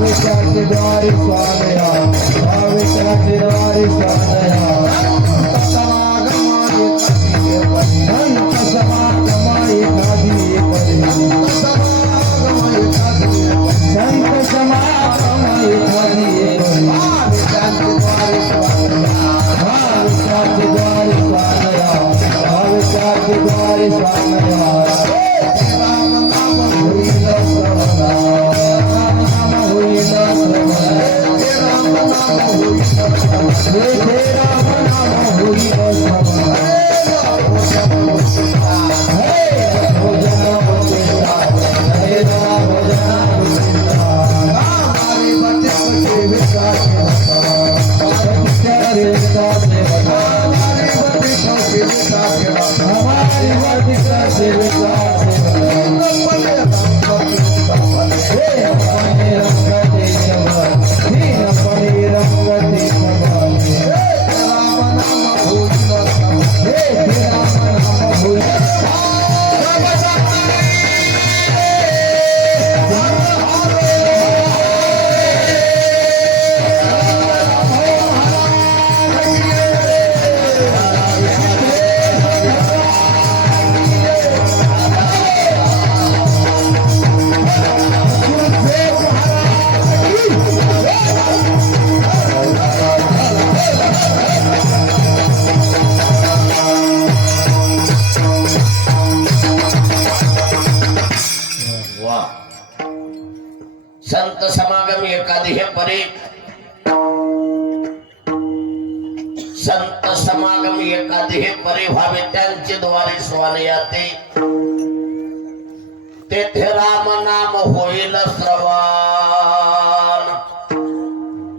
विचारचे द्वारे स्वादया विचारचे द्वारे स्वादया संत समागमाये परी संत समागमाये परी विचारचे द्वारे स्वादया विचारचे द्वारे स्वादया राम नाम होईल श्रवणा संत समागम एकादी हे परी संत समागम एकादी हे परी व्हावे त्यांचे द्वारे स्वाने याते तेथे राम नाम होईल श्रवण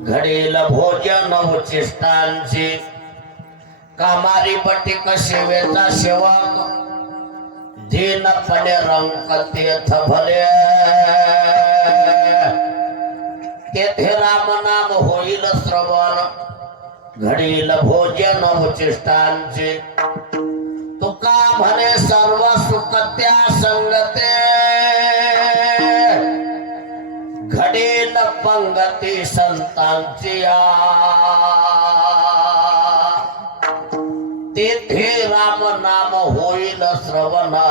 घडेल भोजन उचिष्टांचे कामारी बटिक सेवेचा सेवक दीनपणे रंक तीर्थ भले तेथे राम नाम होईल श्रवण घडील भोजन उचिष्टांचे तुका म्हणे सर्व सुख त्या संगते घडील पंगती संतांची तेथे राम नाम होईल श्रवणा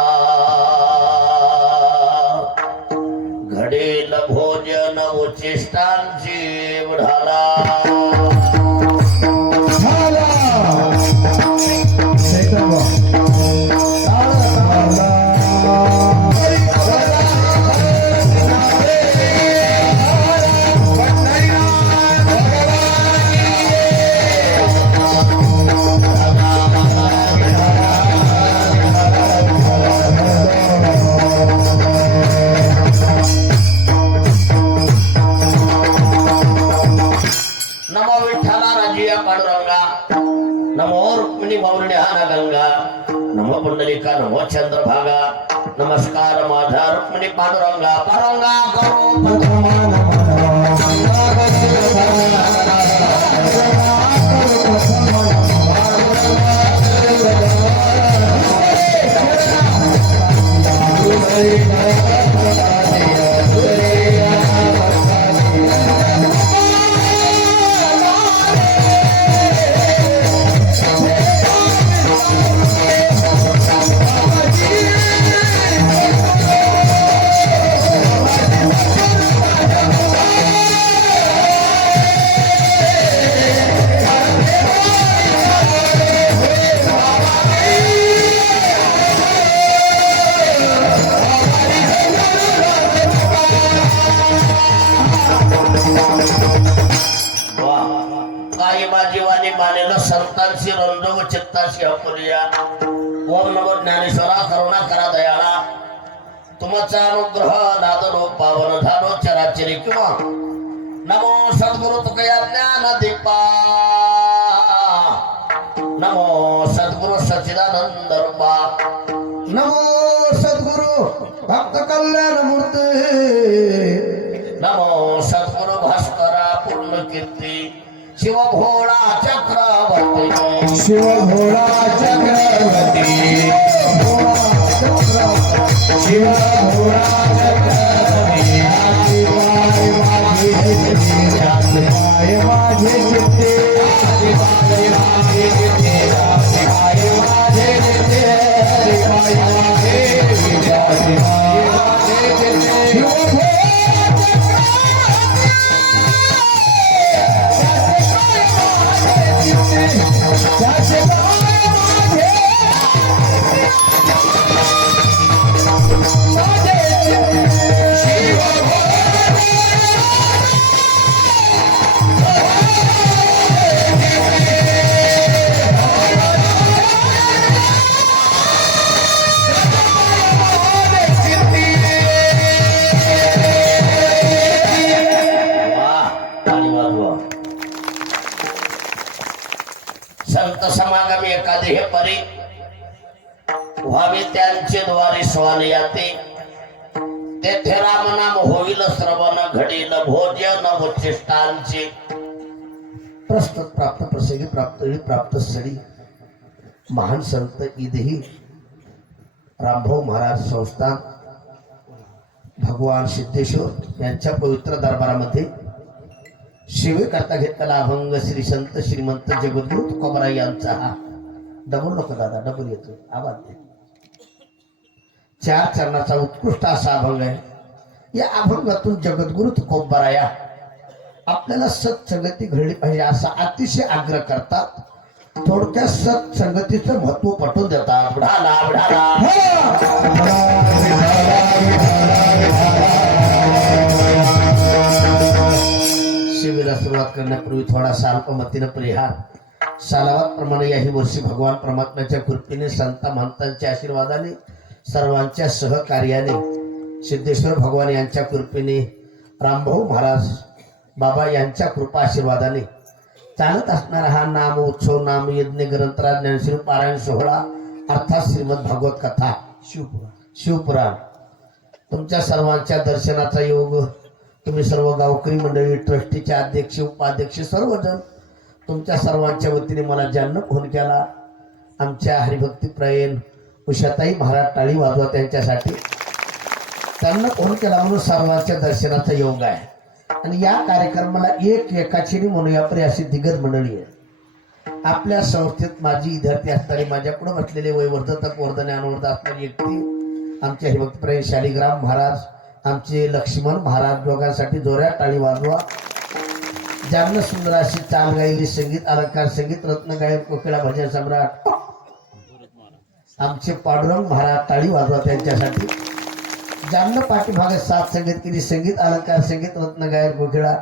घडेल भोजन उचिष्टांची उढाला नमो पुंडलिका नमो चंद्रभागा नमस्कार माझा रुक्मिणी पांडुरंगा पारंगा करो प्रथमा संतांशी रंजव चित्ताशी अपुरिया ओम नमो ज्ञानेश्वरा करुणा करा दयाळा तुमचा अनुग्रह नादरो पावन झालो चराचरी किंवा नमो सद्गुरु तुकया ज्ञान दीपा नमो सद्गुरु सच्चिदानंद रूपा नमो सद्गुरु भक्त कल्याण मूर्ती नमो सद्गुरु भास्करा पूर्ण कीर्ती शिव भोळा चक्रवर्ती शिव भोळा चक्रवर्ती शिव भोळा चक्रवर्ती शिवाय माझे चित्ते शिवाय माझे चित्ते शिवाय माझे चित्ते शिवाय माझे विद्या शिवाय माझे चित्ते शिव संत समागम एखादे हे परी व्हावे त्यांचे द्वारे स्वान याते तेथे राम नाम होईल श्रवण घडील भोजन उच्चिष्टांचे प्रस्तुत प्राप्त प्रसंगी प्राप्त वेळी प्राप्त स्थळी महान संत इदेही रामभाऊ महाराज संस्थान भगवान सिद्धेश्वर यांच्या पवित्र दरबारामध्ये सेवेकरता घेतलेला अभंग श्री संत श्रीमंत जगद्गुरु तुकोबाराय यांचा हा डबल नको दादा डबल येतो आवाज दे 4 चरणाचा उत्कृष्ट असा अभंग आहे। या अभंगातून जगद्गुरु तुकोबाराया आपल्याला सत्संगती घडली पाहिजे असा अतिशय आग्रह करतात। थोडक्यात सत्संगतीचं महत्व पटवून देतात। बुढाला बुढाला शिबिराला सुरुवात करण्यापूर्वी थोडासा अल्पमतीनं परिहार सालावात प्रमाणे याही वर्षी भगवान परमात्म्याच्या कृपेने संत महंतांच्या आशीर्वादाने सर्वांच्या सहकार्याने सिद्धेश्वर भगवान यांच्या कृपेने रामभाऊ महाराज बाबा यांच्या कृपा आशीर्वादाने चालत असणारा हा नाम उत्सव नाम यज्ञ ग्रंथराज ज्ञानश्री पारायण सोहळा अर्थात श्रीमद भागवत कथा शिवपुराण तुमच्या सर्वांच्या दर्शनाचा योग तुम्ही सर्व गावकरी मंडळी ट्रस्टीचे अध्यक्ष उपाध्यक्ष सर्वजण तुमच्या सर्वांच्या वतीने मला ज्यांना फोन केला आमच्या हरिभक्तीप्रयण उषाताई महाराज टाळी वाजवा त्यांच्यासाठी त्यांना फोन केला म्हणून सर्वांच्या दर्शनाचा योग आहे। आणि या कार्यक्रमाला एकाची म्हणूया परी अशी दिग्गज मंडळी आहे। आपल्या संस्थेत माझी विद्यार्थी असणारी माझ्यापुढे बसलेले वयवर्धक वर्धने अनवर्ध असणारी व्यक्ती आमचे हरिभक्तप्रिय शालिग्राम महाराज आमचे लक्ष्मण महाराज दोघांसाठी जोऱ्यात टाळी वाजवा। ज्यांना सुंदर अशी चाल गायली संगीत अलंकार संगीत रत्न गायक कोकिळा भजन सम्राट आमचे पांडुरंग महाराज टाळी वाजवा त्यांच्यासाठी। ज्यांना पाठीभागे साथ संगीत केली संगीत अलंकार संगीत रत्न गायक कोकिळा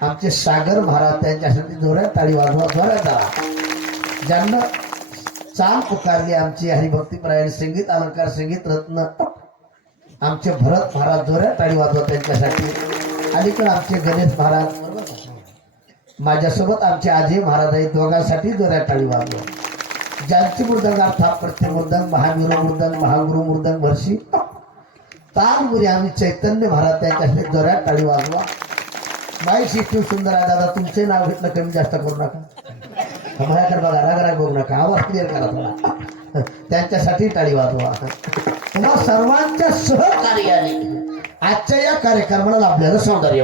आमचे सागर महाराज त्यांच्यासाठी जोऱ्यात टाळी वाजवा जोऱ्यात। ज्यांना चाल पुकारली आमची हरिभक्तीपरायण संगीत अलंकार संगीत रत्न आमचे भरत महाराज जोऱ्यात टाळी वाजवा त्यांच्यासाठी। अलीकडे आमचे गणेश महाराज माझ्यासोबत आमचे अजय महाराज आहेत दोघांसाठी जोऱ्यात टाळी वाजवा। ज्यांचे मृदंग अर्थात प्रत्येक मृदंग महावीर मृदंग महागुरु मृदंग वर्षी तालमुरी आम्ही चैतन्य महाराज त्यांच्यासाठी जोऱ्यात टाळी वाजवा। बाई शिष्टी सुंदर आहे दादा तुमचे नाव घेतलं कमी जास्त करू नका माझ्याकडे बघा रागराग बघू नका आवाज क्लिअर करा थोडा त्यांच्यासाठी टाळी वाजवा। तुम्हा सर्वांच्या सहकार्याने आजच्या या कार्यक्रमाला लाभलेलं सौंदर्य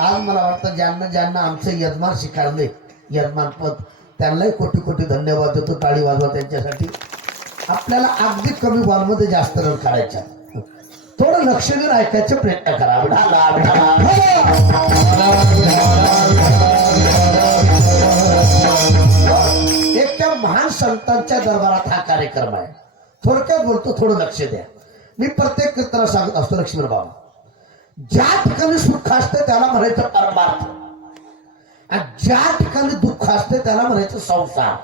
आज मला वाटतं ज्यांना ज्यांना आमचं यजमान स्वीकारले यजमान पद त्यांनाही कोटी कोटी धन्यवाद देतो। टाळी वाजवा त्यांच्यासाठी। आपल्याला अगदी कमी बॉलमध्ये जास्त रन काढायचा थोडं लक्ष देऊन ऐकायचा प्रयत्न करा। एक त्या महान संतांच्या दरबारात हा कार्यक्रम आहे। थोडक्यात बोलतो थोडं लक्ष द्या। मी प्रत्येक कीर्तनाला सांगत असतो लक्ष्मण बाबा ज्या ठिकाणी सुख असते त्याला म्हणायचं परमार्थ आणि ज्या ठिकाणी दुःख असते त्याला म्हणायचं संसार।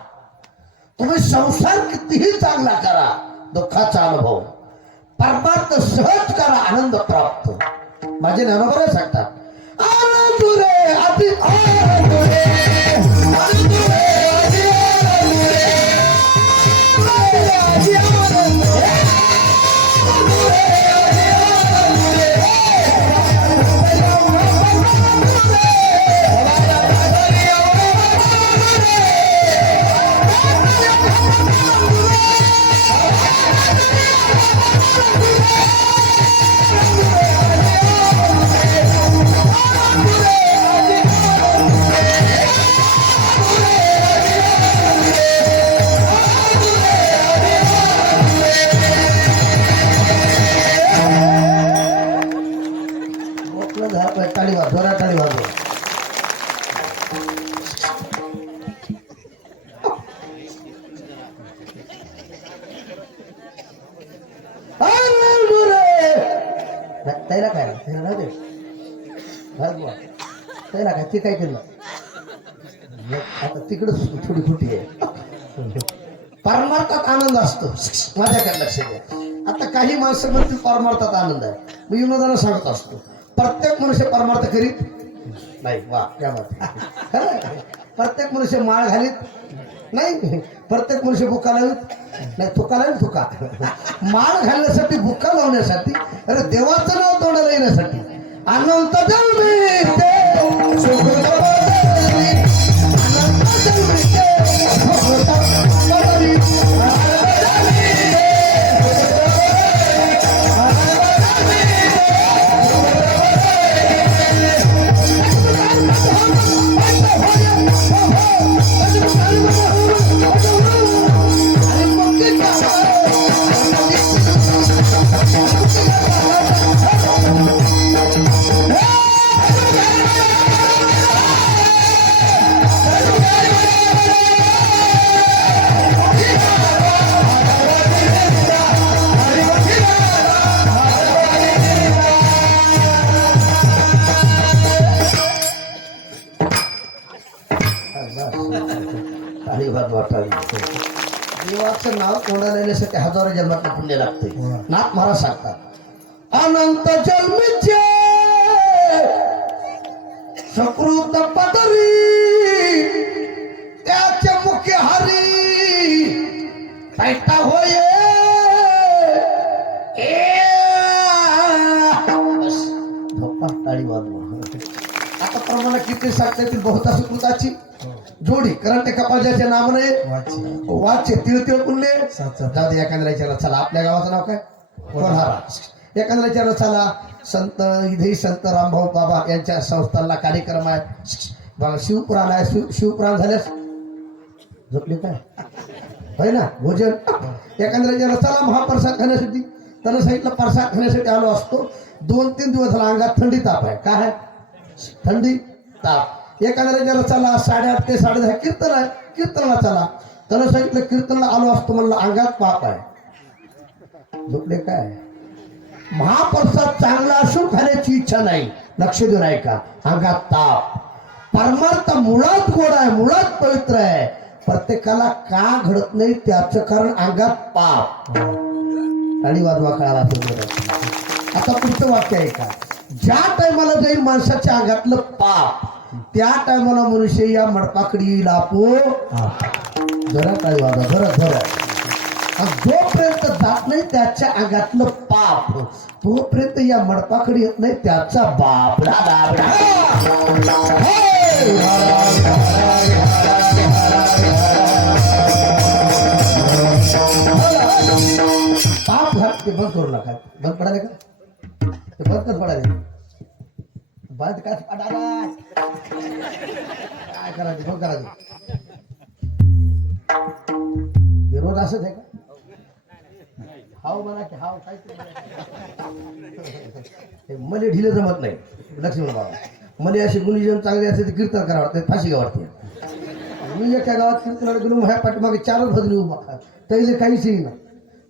तुम्ही संसार कितीही चांगला करा दुःखाचा अनुभव परमार्थ सहज करा आनंद प्राप्त। माझे ज्ञानोबा सांगतात आनंद रे अति आनंद रे आनंद रे अति आनंद रे अति आनंद रे जोरात टाळी वाजवा. त्याला काय त्याला नव्हते त्याला काय ते काय केलं आता तिकडं थोडी फुटी आहे. परमार्थात आनंद असतो माझ्याकडे लक्ष द्या. आता काही माणसं म्हणतील परमार्थात आनंद आहे. मी विनोदाला सांगत असतो प्रत्येक मनुष्य परमार्थ करीत नाही. वा त्या प्रत्येक मनुष्य माळ घालीत नाही. प्रत्येक मनुष्य बुक्का लावीत नाही. थुका लावी थुका माळ घालण्यासाठी बुक्का लावण्यासाठी अरे देवाचं नाव तोंडाला येण्यासाठी अनंत जन्मी देवाचं नाव तोंडाला येण्यासाठी हजारो जन्मात पुण्य लागते. नाथ महाराज सांगतात अनंत जन्मीचे सकृत पदरी त्याचे मुख्य हरी पैठा होय. टाळी वाजवा. आता प्रमाणे किती सांगता येतील बहुता सुकृताची जोडी कारण ते कपालजाच्या नावाने वाचे तिळ पुण्य जाऊ दे. एखाद्याला विचारलं चला आपल्या गावाचं नाव काय कोल्हारा. एखाद्याला विचारलं चला संत इथे संत रामभाऊ बाबा यांच्या संस्थानला कार्यक्रम आहे बघा शिवपुराण आहे. शिवपुराण झाल्यास झोपले काय होय ना भोजन. एखाद्याला विचारलं चला महाप्रसाद खाण्यासाठी त्यानं सांगितलं प्रसाद खाण्यासाठी आलो असतो. 2-3 दिवस झाला अंगात थंडी ताप आहे. काय आहे थंडी ताप. एखाद्याला ज्याला चला 8:30 ते 10:30 कीर्तन आहे कीर्तनाला चला त्यानं सांगितलं कीर्तनला आलो असतो म्हणलं अंगात पाप आहे. झोपले काय. महाप्रसाद चांगला असून खाण्याची इच्छा नाही. लक्ष देऊन आहे का अंगात ताप. परमार्थ मुळात गोड आहे मुळात पवित्र आहे. प्रत्येकाला का घडत नाही त्याचं कारण अंगात पाप. टाळी वाजवा कळाला. आता पुढचं वाक्य आहे का ज्या टायमाला जाईल माणसाच्या अंगातलं पाप त्या टायमाला मनुष्य या मडपाकडे येईल. आपो जरा टाळी वाजवा जरा जरा. जोपर्यंत जात नाही त्याच्या अंगातलं पाप तोपर्यंत या मडपाकडे येत नाही त्याचा बाप. पाप घात ते बंद करू नका. बंद पडाले का ते बंद कर पडाले बंद काय पडाला काय करायचं बंद करायचं. रोज असंच आहे का हाव म्हणा की हाव काय मले ढिले जमत नाही. लक्ष्मण बाबा मले असे गुणीजन चांगले असते ते कीर्तन करावं वाटते फाशी घ्यावं वाटते. मी एका गावात कीर्तनाला गेलो माझ्या पाठीमागे 4 भजनी उभा त्याला काहीच ना.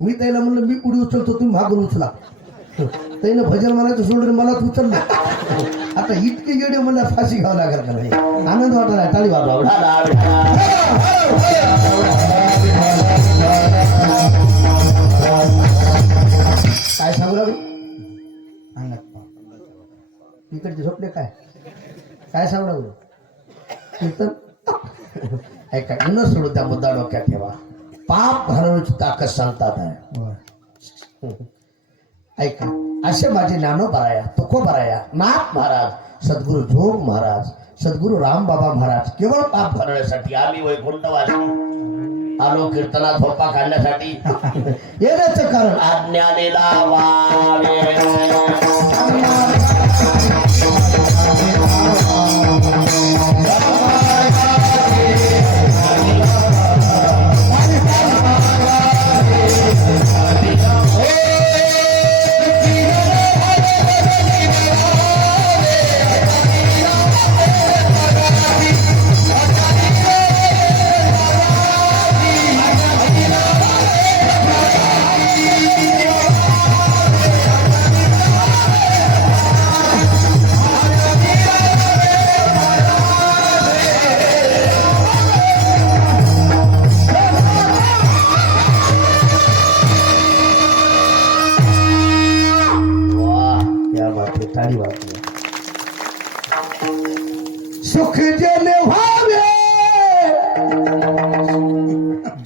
मी त्याला म्हणलं मी पुढे उचलतो तुम्ही मागून उचला. त्यानं भजन म्हणायचं सोडून मलाच उचललं. आता इतके येडे मला फाशी घ्यावं लागेल का नाही. आनंद वाटला टाळी वाजवा. काय सांगू लागलो इकडचे झोपले काय काय सांगू लागलो कीर्तन ऐका न सोडू त्या मुद्दा डोक्यात ठेवा. पाप घालवण्याची ताकद सांगतात आहे. ऐका असे माझे ज्ञानोबाराया तुकोबाराया नाथ महाराज सद्गुरु जोग महाराज सद्गुरु रामबाबा महाराज केवळ पाप घालवण्यासाठी आम्ही वैकुंठवासी आलो कीर्तनात झोपा काढण्यासाठी येण्याचं कारण आज्ञानेला वावे. सुख जेणे व्हावे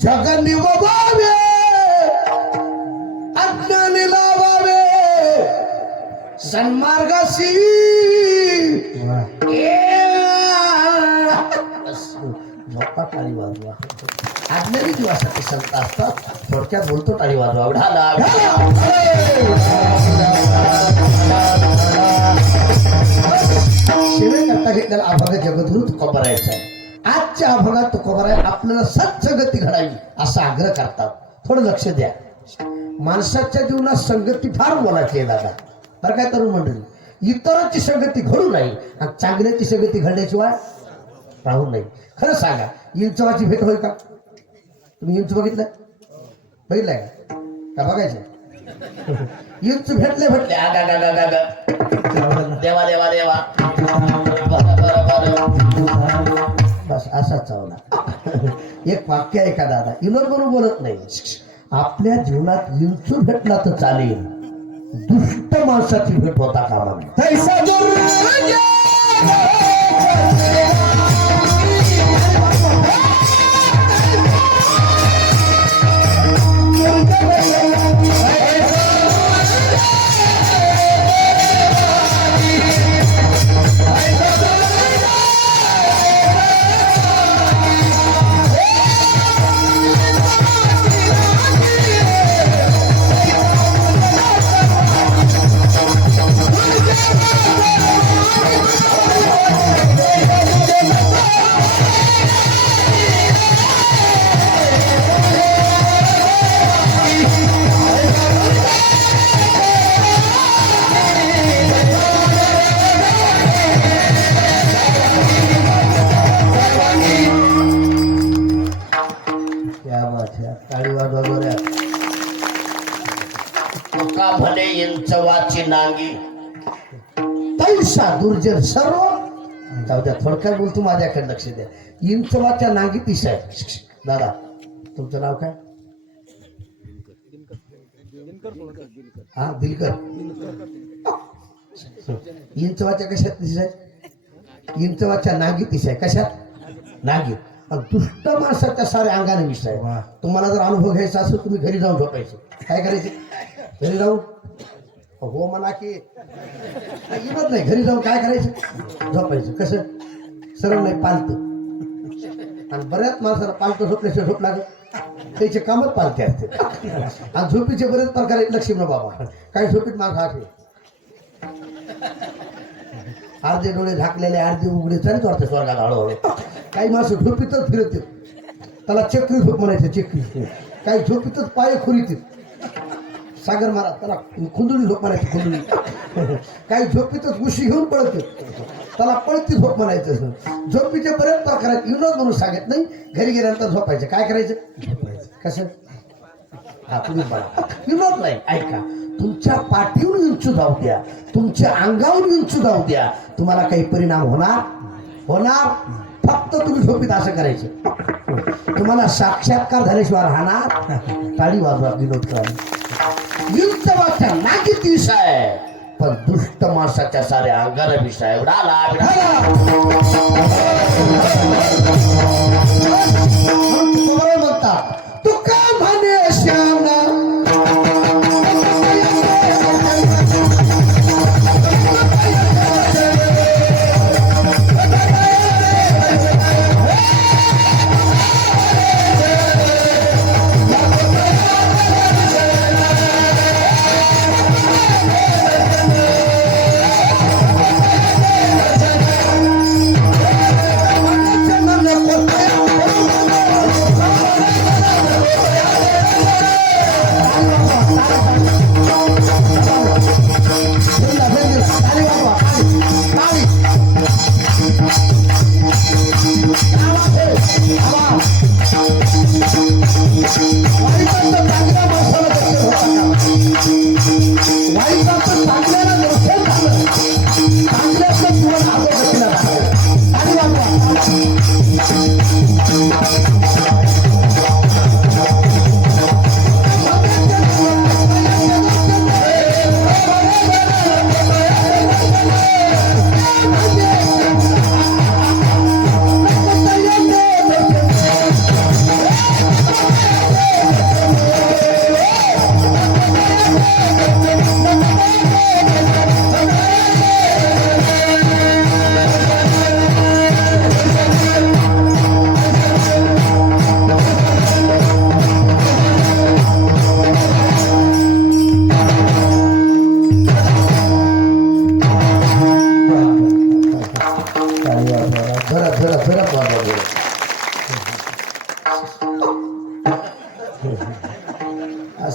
जग निववावे अज्ञानी लावावे सन्मार्गाशी झोपा टाळी वाजवा अज्ञानी दिवसासाठी संत असतात थोडक्यात बोलतो टाळी वाजवा ढाला सेवेकरता घेतलेला अभंग जगद्गुरु तुकोबारायचा आहे. आजच्या अभंगात तुकोबाराय आपल्याला सत्संगती घडावी असा आग्रह करतात. थोडं लक्ष द्या. माणसाच्या जीवनात संगती फार मोलाची आहे दादा बरं काय तरुण मंडळी. इतरांची संगती घडू नाही आणि चांगल्याची संगती घडल्याशिवाय राहू नाही. खरं सांगा इंचवाची भेट होईल का? तुम्ही इंच बघितलं बघितलंय का बघायचं इंच भेटले देवा देवा देवा बस असा चावला. एक वाक्य आहे का दादा विनोद म्हणून बोलत नाही. आपल्या जीवनात विंचू भेटला तर चालेल दुष्ट माणसाची भेट होता कामा नये. तैसा तुका भले इंचवाची नांगी पैसा दुर्जर सर्व जाऊ द्या. थोडक्यात बोलतो माझ्याकडे लक्ष द्या. इंचवाच्या नांगी तीस आहे. दादा तुमचं नाव काय? हा दिलकर. इंचवाच्या कशात तीस आहे? इंचवाच्या नांगी तीस आहे. कशात? नांगी. दुष्ट माणसाच्या साऱ्या अंगाने विष आहे. तुम्हाला जर अनुभव घ्यायचा असेल तुम्ही घरी जाऊन झोपायचे. काय करायचे? घरी जाऊन हो म्हणा की इमत नाही. घरी जाऊन काय करायचं? झोपायचं. कसं? सरळ नाही पालत. आणि बऱ्याच माणसाला पालत झोपल्याशिवाय झोप लागत. त्याचे कामच पालते असते. आणि झोपीचे बरेच प्रकार आहेत लक्ष्मण बाबा. काही झोपीत माणसं आठवे अर्धे डोळे झाकलेले अर्धे उघडे चालत वाटते स्वर्गात हळूहळू. काही माणसं झोपीतच फिरत त्याला चक्री झोप म्हणायचं. चक्री. काही झोपीतच पाय खुरीत सागर महाराज त्याला खुंदुळी झोप म्हणायची. खुंदुळी. काही झोपीतच उशी घेऊन पळत त्याला पळती झोप म्हणायचं. झोपीचे बरेच प्रकार आहेत. विनोद म्हणून सांगत नाही. घरी गेल्यानंतर झोपायचं. काय करायचं? कसं? हा तुम्ही बघा विनोद नाही. ऐका तुमच्या पाठीवर विंचू जाऊ द्या तुमच्या अंगावर विंचू जाऊ द्या तुम्हाला काही परिणाम होणार फक्त तुम्ही झोपीत असं करायचं. तुम्हाला साक्षात्कार झाल्याशिवाय राहणार. टाळी वाजवा विनोद करा. युद्धवाच्या नागी तीस आहे पण दुष्ट माणसाच्या साऱ्या अंगाला विष आहे. म्हणतात तुका म्हणे श्यामा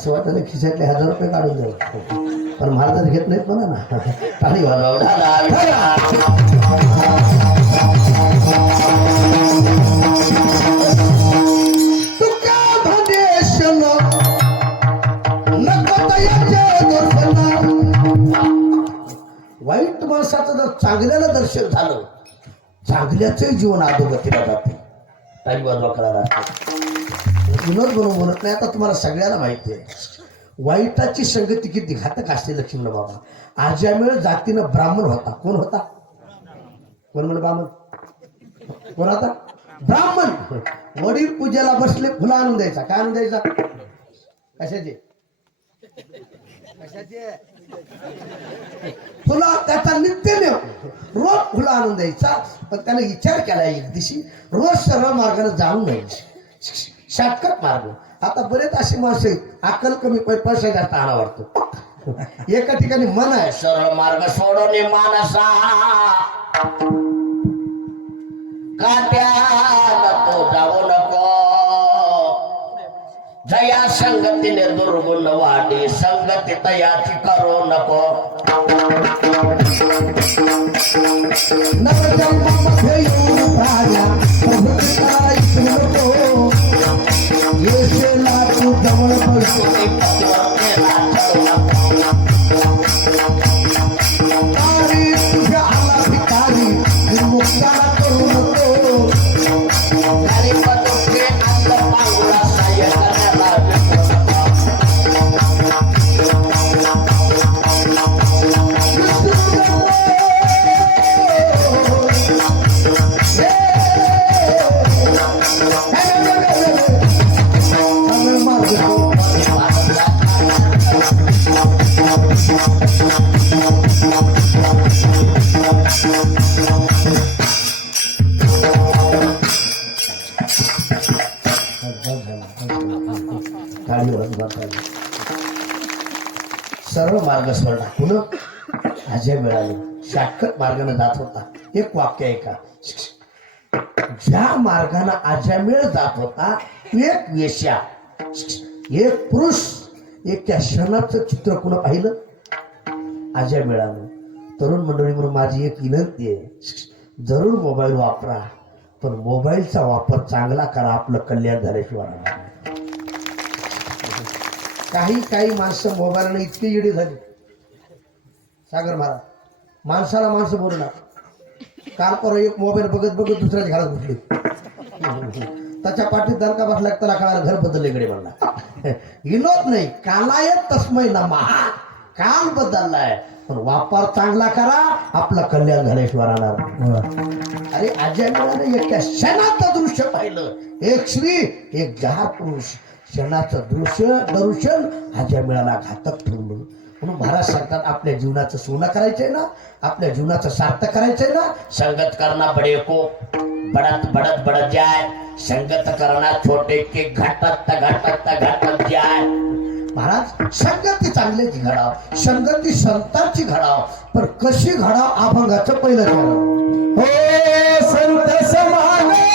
असं वाटतं खिशातले 1000 रुपये काढून द्यावं, पण महाराज घेत नाहीत म्हणा ना. टाळी वाजवा. वाईट माणसाचं जर चांगल्याला दर्शन झालं, चांगल्याचंही जीवन अधोगतीला जाते. टाळी वाजवा करायला विनोद म्हणून बोलत नाही. आता तुम्हाला सगळ्यांना माहिती आहे वाईटाची संगती किती घातक असते. लक्ष्मण बाबा आज्यामेळ जातीनं ब्राह्मण होता. कोण होता? कोण म्हण ब्राह्मण? कोण होता? ब्राह्मण. वडील पूजेला बसले, फुलं आणून द्यायचा. काय आणून द्यायचा? कशाचे? कशाचे फुलं? त्याचा नित्य रोज फुलं आणून द्यायचा. पण त्याने विचार केला एक दिवशी रोज सरळ मार्गाने जाऊन द्यायची, शॉर्टकट मार्ग. आता बरेच अशी माणसं आहेत, अक्कल कमी पैसा जास्त आणा वाटतो. एका ठिकाणी मन आहे, सरळ मार्ग सोडणे मानसा काट्याला तो जाऊ नको. जया संगतीने दुर्गुण वाढी, संगती तयाची करू नको. नवजन्मामध्ये येऊन राजा प्रभूता इथून नको. येशेला तू जवळ बसू तारी तुझ्या आला भिकारी निर्मुक्ताला करू नको. गरीबदुःखी अंत पांगुळा सहाय्य करण्याला सरळ मार्ग सोडला. पुन्हा अजय मिळाले, शॉर्टकट मार्गाने जात होता. एक वाक्य आहे का, ज्या मार्गाने अजामेळ जात होता एक वेश्या एक पुरुष एक त्या क्षणाचं चित्र कुणा पाहिलं? अजामेळानं. तरुण मंडळी म्हणून माझी एक विनंती आहे, जरूर मोबाईल वापरा, पण मोबाईलचा वापर चांगला करा. आपलं कल्याण झाल्याशिवाय काही माणसं मोबाईलने इतकी इडी झाली. सागर महाराज माणसाला माणसं बोलू नका. काल परवा एक मोबाईल बघत बघत दुसऱ्याच्या घरात घुसली. त्याच्या पाठीत दणका बसला, त्याला कळाला घर बदलले इकडे म्हणला. विनोद नाही, कालाय तस्मै नमः. काल बदललाय, पण वापर चांगला करा, आपलं कल्याण झाल्याशिवाय राहणार. अरे अजय मिळालं एका क्षणाचं दृश्य पाहिलं. एक स्त्री एक जहार पुरुष, क्षणाचं दर्शन अजय मिळाला घातक ठरलं. म्हणून महाराज सांगतात आपल्या जीवनाचं सोनं करायचंय ना, आपल्या जीवनाचं सार्थक करायचंय ना, संगत करना बड़े को बढ़त बढ़त बढ़त जाए. संगत करना छोटे के घटत घटत घटत जाए. महाराज संगती चांगल्याची घडाव, संगती संतांची घडाव, पण कशी घडाव अभंगाचं पहिलं घडाव. हो संत समाने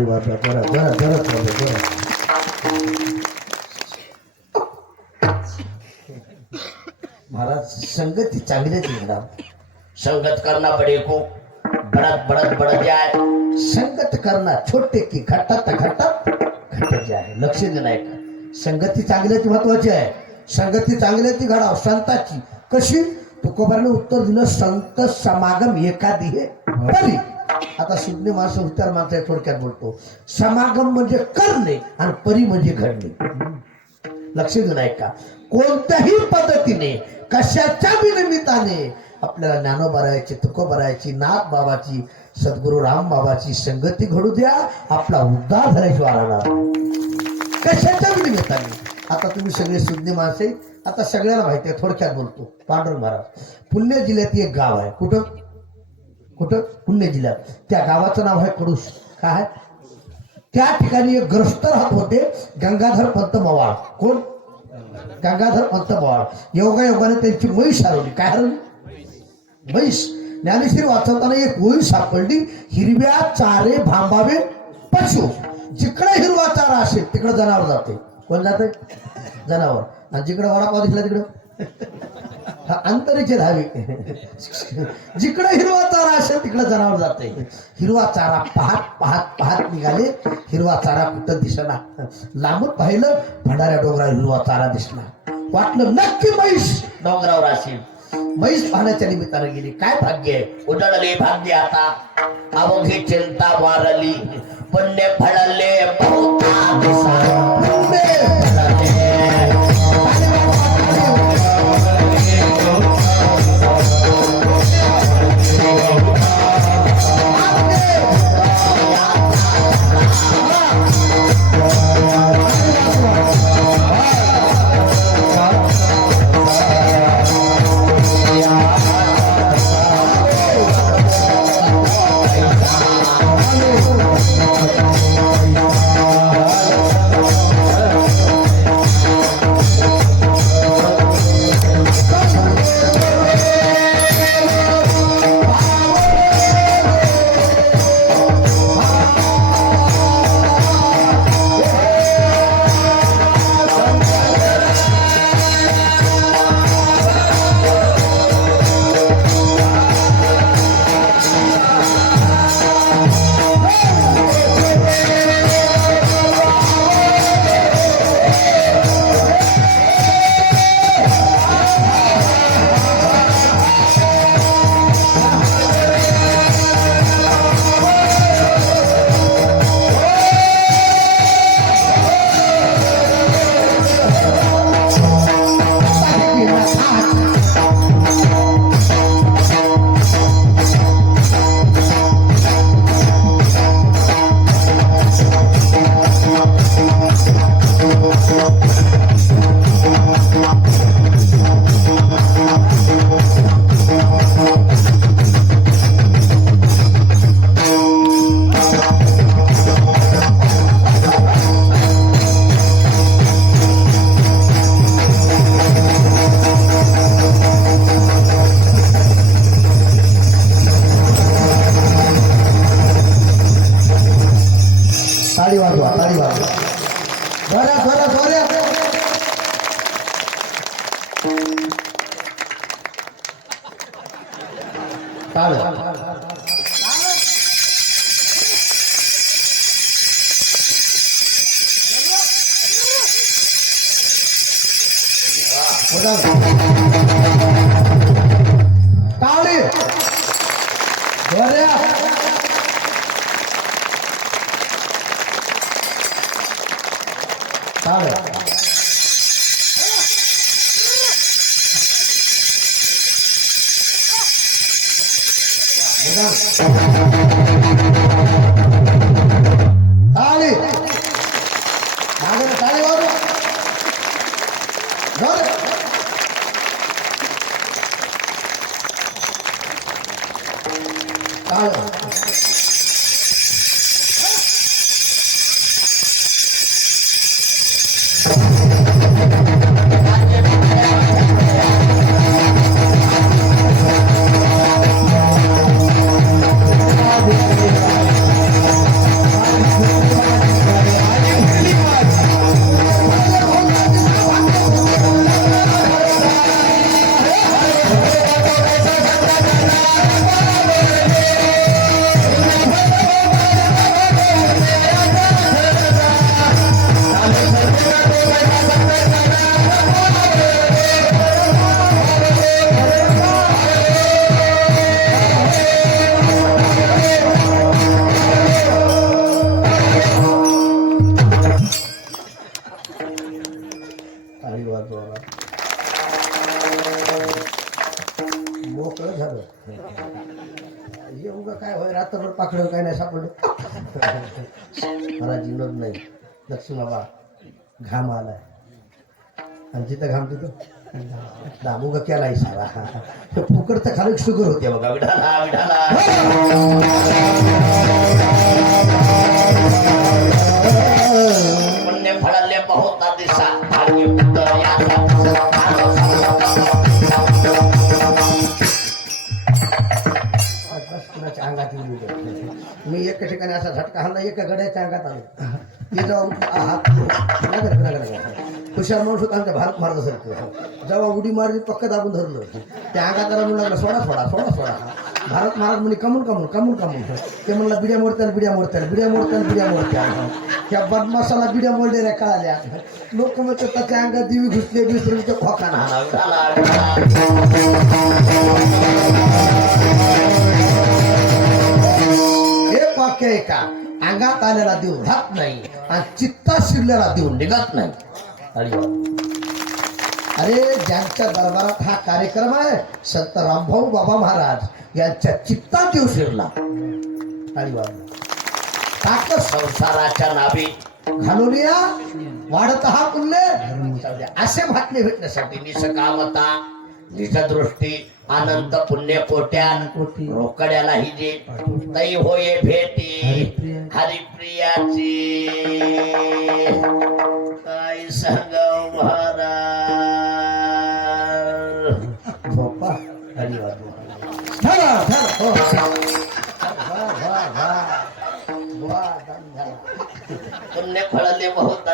ताळी वाजवा जरा जरा जरा वाजवा जरा. महाराज संगती चांगली घडा. संगत करना पडेको बडत बडत बडत जाय. संगत करना छोटे की घटत घटत घटत जे आहे. लक्ष देणं आहे का. संगती चांगल्याची महत्वाची आहे. संगती चांगल्याची घडाव संताची. कशी तुकोबाने उत्तर दिलं संत समागम एखादी हे परी. आता सुज्ञ माणसं हुत्यार माणसं थोडक्यात बोलतो. समागम म्हणजे करणे आणि परी म्हणजे घडणे. लक्ष देऊन ऐका. कोणत्याही पद्धतीने कशाच्या निमित्ताने आपल्याला ज्ञानोबारायची तुकोबारायची नाथ बाबाची सद्गुरु राम बाबाची संगती घडू द्या. आपला उद्धार झाल्याशिवाय राहणार कशाच्या निमित्ताने. आता तुम्ही सगळे सुज्ञ माणसे. आता सगळ्यांना माहिती आहे. थोडक्यात बोलतो. पांडुरंग महाराज पुणे जिल्ह्यात एक गाव आहे. कुठं कुठं पुणे जिल्ह्यात. त्या गावाचं नाव आहे कडूस. काय. त्या ठिकाणी एक ग्रस्त राहत होते गंगाधर पंत मवाळ. कोण. गंगाधर पंत मवाळ. योगायोगाने त्यांची म्हैस हरवली. काय हरवली. म्हैस. ज्ञानेश्वरी वाचवताना एक ओळी सापडली. हिरव्या चारे भांबावे पशु. जिकडे हिरवा चारा असेल तिकडे जनावर जाते. कोण जाते. जनावर. आणि जिकडे वडापाव दिसला तिकडं अंतरीचे धावे. जिकडे हिरवा चारा असेल तिकडे जनावर जाते. हिरवा चारा पाहत पाहत पाहत निघाले. हिरवा चारा कुठं दिसना. लांबून पाहिलं भंडाऱ्या डोंगरावर हिरवा चारा दिसला. वाटलं नक्की म्हैस डोंगरावर असेल. म्हैस पाहण्याच्या निमित्तानं गेली. काय भाग्य आहे. उडळले भाग्य आता अवघी चिंता वारली. पुण्य फळले बहुता दिसा. ताळी वाजवा ताळी वाजवा. जोऱ्या जोऱ्या जोऱ्या. टाळ. टाळी. जोऱ्या. टाळ. ताळी. मागे ताळी वाजवा. जोर. टाळ. सापडलं मला जिनत नाही. लक्ष्मी बाबा घाम आलाय आणि जिथं घाम तिथं दामू का केलाय सारा फुकट तर खाली शुगर होते बघा. विठाला विठाला पुण्य फळाले बहुता दिसा भाग्य पुत्र याचा बस कुणाच्या अंगात येऊन गेलं. मी एका ठिकाणी असा झटका हल्ला एका गड्याच्या अंगात आलो. ते जाऊन हात हुशार माणूस होता आमच्या भारत महाराजासारखं. जेव्हा उडी मारली पक्क दाबून धरलं त्या अंगात आला म्हणून लागला सोडा सोडा सोडा सोडा. भारत महाराज म्हणे कमून कमून कमून कमून. ते म्हणला बिड्या मोडत्याल बिड्या मोडत्याल बिड्या मोडत्याल बिड्या मोडत्याल. त्या बदमासाला बिड्या मोडलेल्या कळाल्या. लोक म्हणतात त्याच्या अंगात दिवी घुसले विसरून ते खोका ना. एक वाक्य आहे का अंगात आलेला देव राहत नाही आणि चित्तात शिरलेला देव निघत नाही. अरे ज्यांच्या दरबारात हा कार्यक्रम आहे संत रामभाऊ बाबा महाराज यांच्या चित्तात देव शिरला. ताकद संसाराच्या नाभी घालून या वाढत हा पुण्य असे महात्मे भेटण्यासाठी निष्कामता निजदृष्टी अनंत पुण्य कोट्यान रोकड्याला ही जे तै होये भेटी हरिप्रियाची काय सांगाव महाराज. झोपा पुण्य फळले बहुता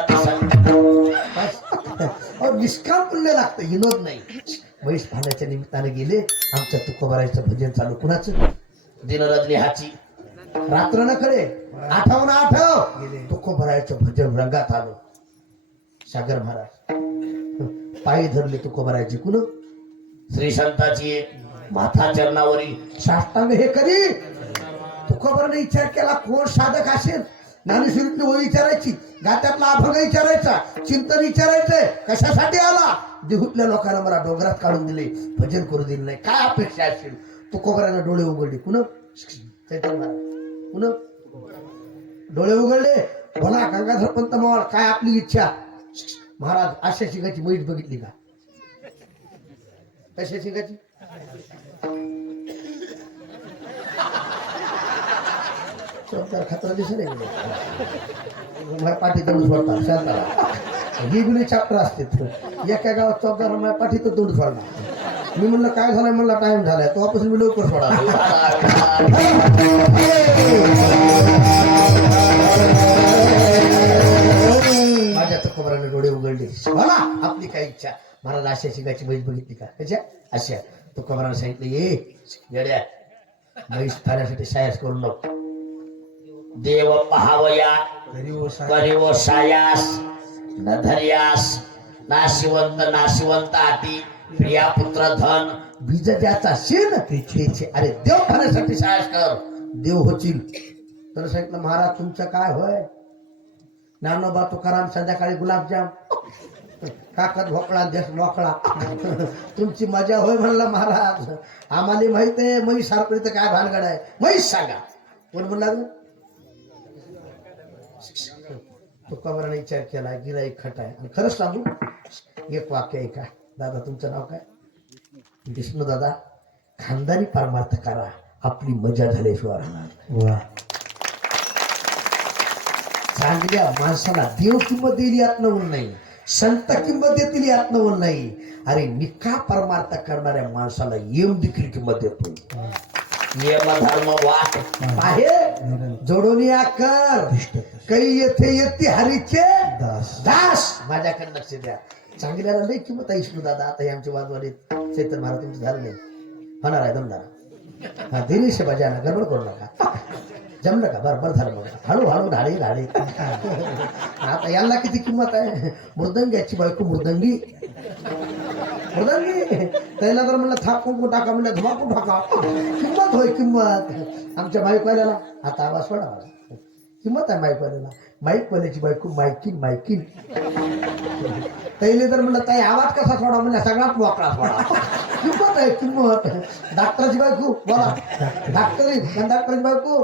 निष्काम पुण्य लागतं विनोद नाही. म्हैस पाण्याच्या निमित्ताने गेले आमच्या तुकोबारायचं भजन चालू कुणाचं दिनरजनी हाची रात्र न खरे आठव ना आठव तुकोबारायचं भजन रंगात आलं. सागर महाराज पायी धरले तुकोबारायची कुण श्री संताची माथा चरणावरी साष्टांग हे करी. तुकोबाराने विचार केला कोण साधक असेल. ज्ञानेश्वरीतली ओळी विचारायची गात्यातला अभंग विचारायचा चिंतन विचारायचंय कशासाठी आला. देहूतल्या लोकांना मला डोंगरात काढून दिले भजन करू दिले नाही काय अपेक्षा असेल. तुकोबाराने डोळे उघडले कुण चैतन्य महाराज कुण डोळे उघडले बोला गंगाधर पंत मावळ काय आपली इच्छा. महाराज अशा शिकायची मैत बघितली का कशा शिकायची खतरा दिसत नाही पाठी दंड सोडतात शांताला ही गुन्हे चॅप्टर असते. एका गावात चौकदार पाठी तर दंड सोडणार. मी म्हणलं काय झालंय म्हणला टाइम झालाय तो वापस मी लवकर सोडा. माझ्या तुकोबाराने डोळे उघडले बोला आपली काय इच्छा. महाराज अशा शिकायची म्हैस बघितली का कशा अशा. तुकोबाराने सांगितलं ये येड्या म्हैस खाण्यासाठी सायास करू नको. देव पहावया करिवो सायास न धर्यास नाशिवंत नाशिवंत आटी प्रिया पुत्र धन बीज ज्याचा शेण त्याचे. अरे देव खाण्यासाठी सायास कर देव होतील. तर सांगितलं महाराज तुमचं काय होय. ज्ञानोबा तुकाराम संध्याकाळी गुलाबजाम काकत भोकळा देश मोकळा तुमची मजा होय म्हणलं महाराज. आम्हाला माहित आहे म्हैस सारखी तर काय भानगड आहे. म्हैस सांगा कोण म्हणला तुकोबाराने विचार केला गिराईक खट आहे. आणि खरंच सांगू एक वाक्य आहे का दादा तुमचं नाव काय विष्णू दादा खानदानी परमार्थ करा आपली मजा झाल्याशिवाय राहणार. चांगल्या माणसाला देव किंमत दिली यात नवून नाही संत किंमत देतील यात नवून नाही. अरे निका परमार्थ करणाऱ्या माणसाला येम देखील किंमत देतो. नियम धर्म वाट आहे जोडून या कर काही येथे येते हरीचे दास. माझ्याकडे लक्ष द्या चांगल्याला लई किंमत आहे विष्णू दादा. आता हे आमचे वादवाडीत चैतन्य महाराज तुमचं झालं नाही होणार आहे दमदार हा दिनेश बजाना गडबड करू नका जमलं का बरोबर झालं बघा हळूहळू ढाळी ढाळी. आता याला किती किंमत आहे. मृदंग्याची बायको मृदंगी मृदंगी त्याला तर म्हणलं थाप कुंकू टाका म्हणलं धुमाकू टाका किंमत होय किंमत. आमच्या माईकवाल्याला आता आवाज सोडा किंमत आहे माईकवाल्याला. माईकवाल्याची बायको मायकीन मायकीन त्याला तर म्हणलं ताई आवाज कसा सोडा म्हणजे सगळ्यात मोकळा सोडा किंमत किंमत आहे किंमत. डॉक्टरची बायको बोला, डॉक्टरी कंडक्टरची बायको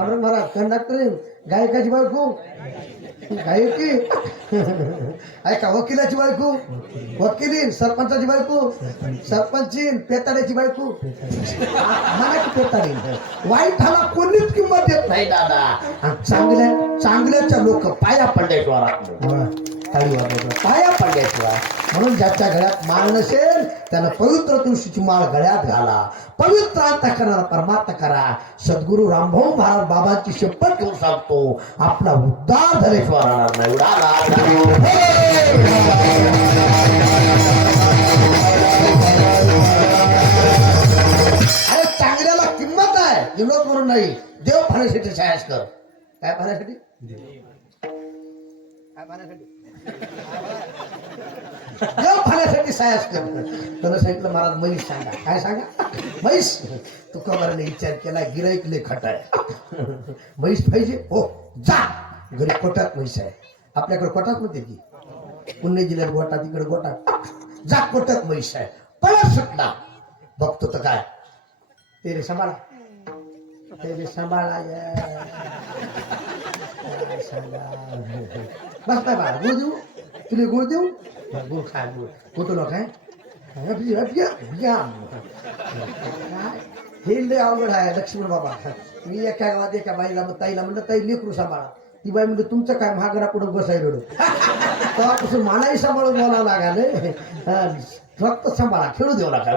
ऑर्डर भरा, कंडक्टरी गायकाची बायको गायकी ऐका, वकिलाची बायको वकिलीन, सरपंचाची बायको सरपंचीन, पेताड्याची बायको मला की पेताडी. वाईटाला कोणीच किंमत देत नाही दादा. आणि चांगल्याच्या लोक पाया पडल्याशिवाय पाया पडल्याशिवाय. म्हणून ज्याच्या गळ्यात माळ नसेल त्याला पवित्र तुळशीची माळ गळ्यात घाला, पवित्र अंतःकरणाला परमार्थ करा. सद्गुरू रामभाऊ महाराज बाबांची शपथ घेऊन सांगतो, आपला उद्धार झाल्याशिवाय राहणार नाही. अरे चांगल्याला किंमत आहे, विनोद म्हणून नाही. देव पाहण्यासाठी सायास कर. काय पाहण्यासाठी? काय पाहण्यासाठी? देव पाहण्यासाठी सायास कर. त्यानं सांगितलं महाराज म्हैस सांगा. काय सांगा? म्हैस. तुकोबाराने विचार केला, गिराईक लय खट आहे, म्हैस पाहिजे. हो जा, घरी कोटात म्हैस आहे. आपल्याकडे कोटात म्हणते की पुणे जिल्ह्यात गोटा, तिकडे गोटा. जा कोटात म्हैस आहे. पळत सुटला. बघतो तर काय, तेरे सांभाळा तेरे सांभाळा बस काय बाळा, गुळ देऊ तुला, गुळ देऊ, गुळ खा, गुळ कुठं लोक आहे. हे लय अवघड आहे लक्ष्मण बाबा. मी एका गावात एका बाईला ताईला म्हणलं, ताई लेकरू सांभाळा. ती बाई म्हणजे तुमचं काय महागडा पुढं बसायला तेव्हापासून मलाही सांभाळून बोलावं लागाले. फक्त सांभाळा, खेळू देऊ नका.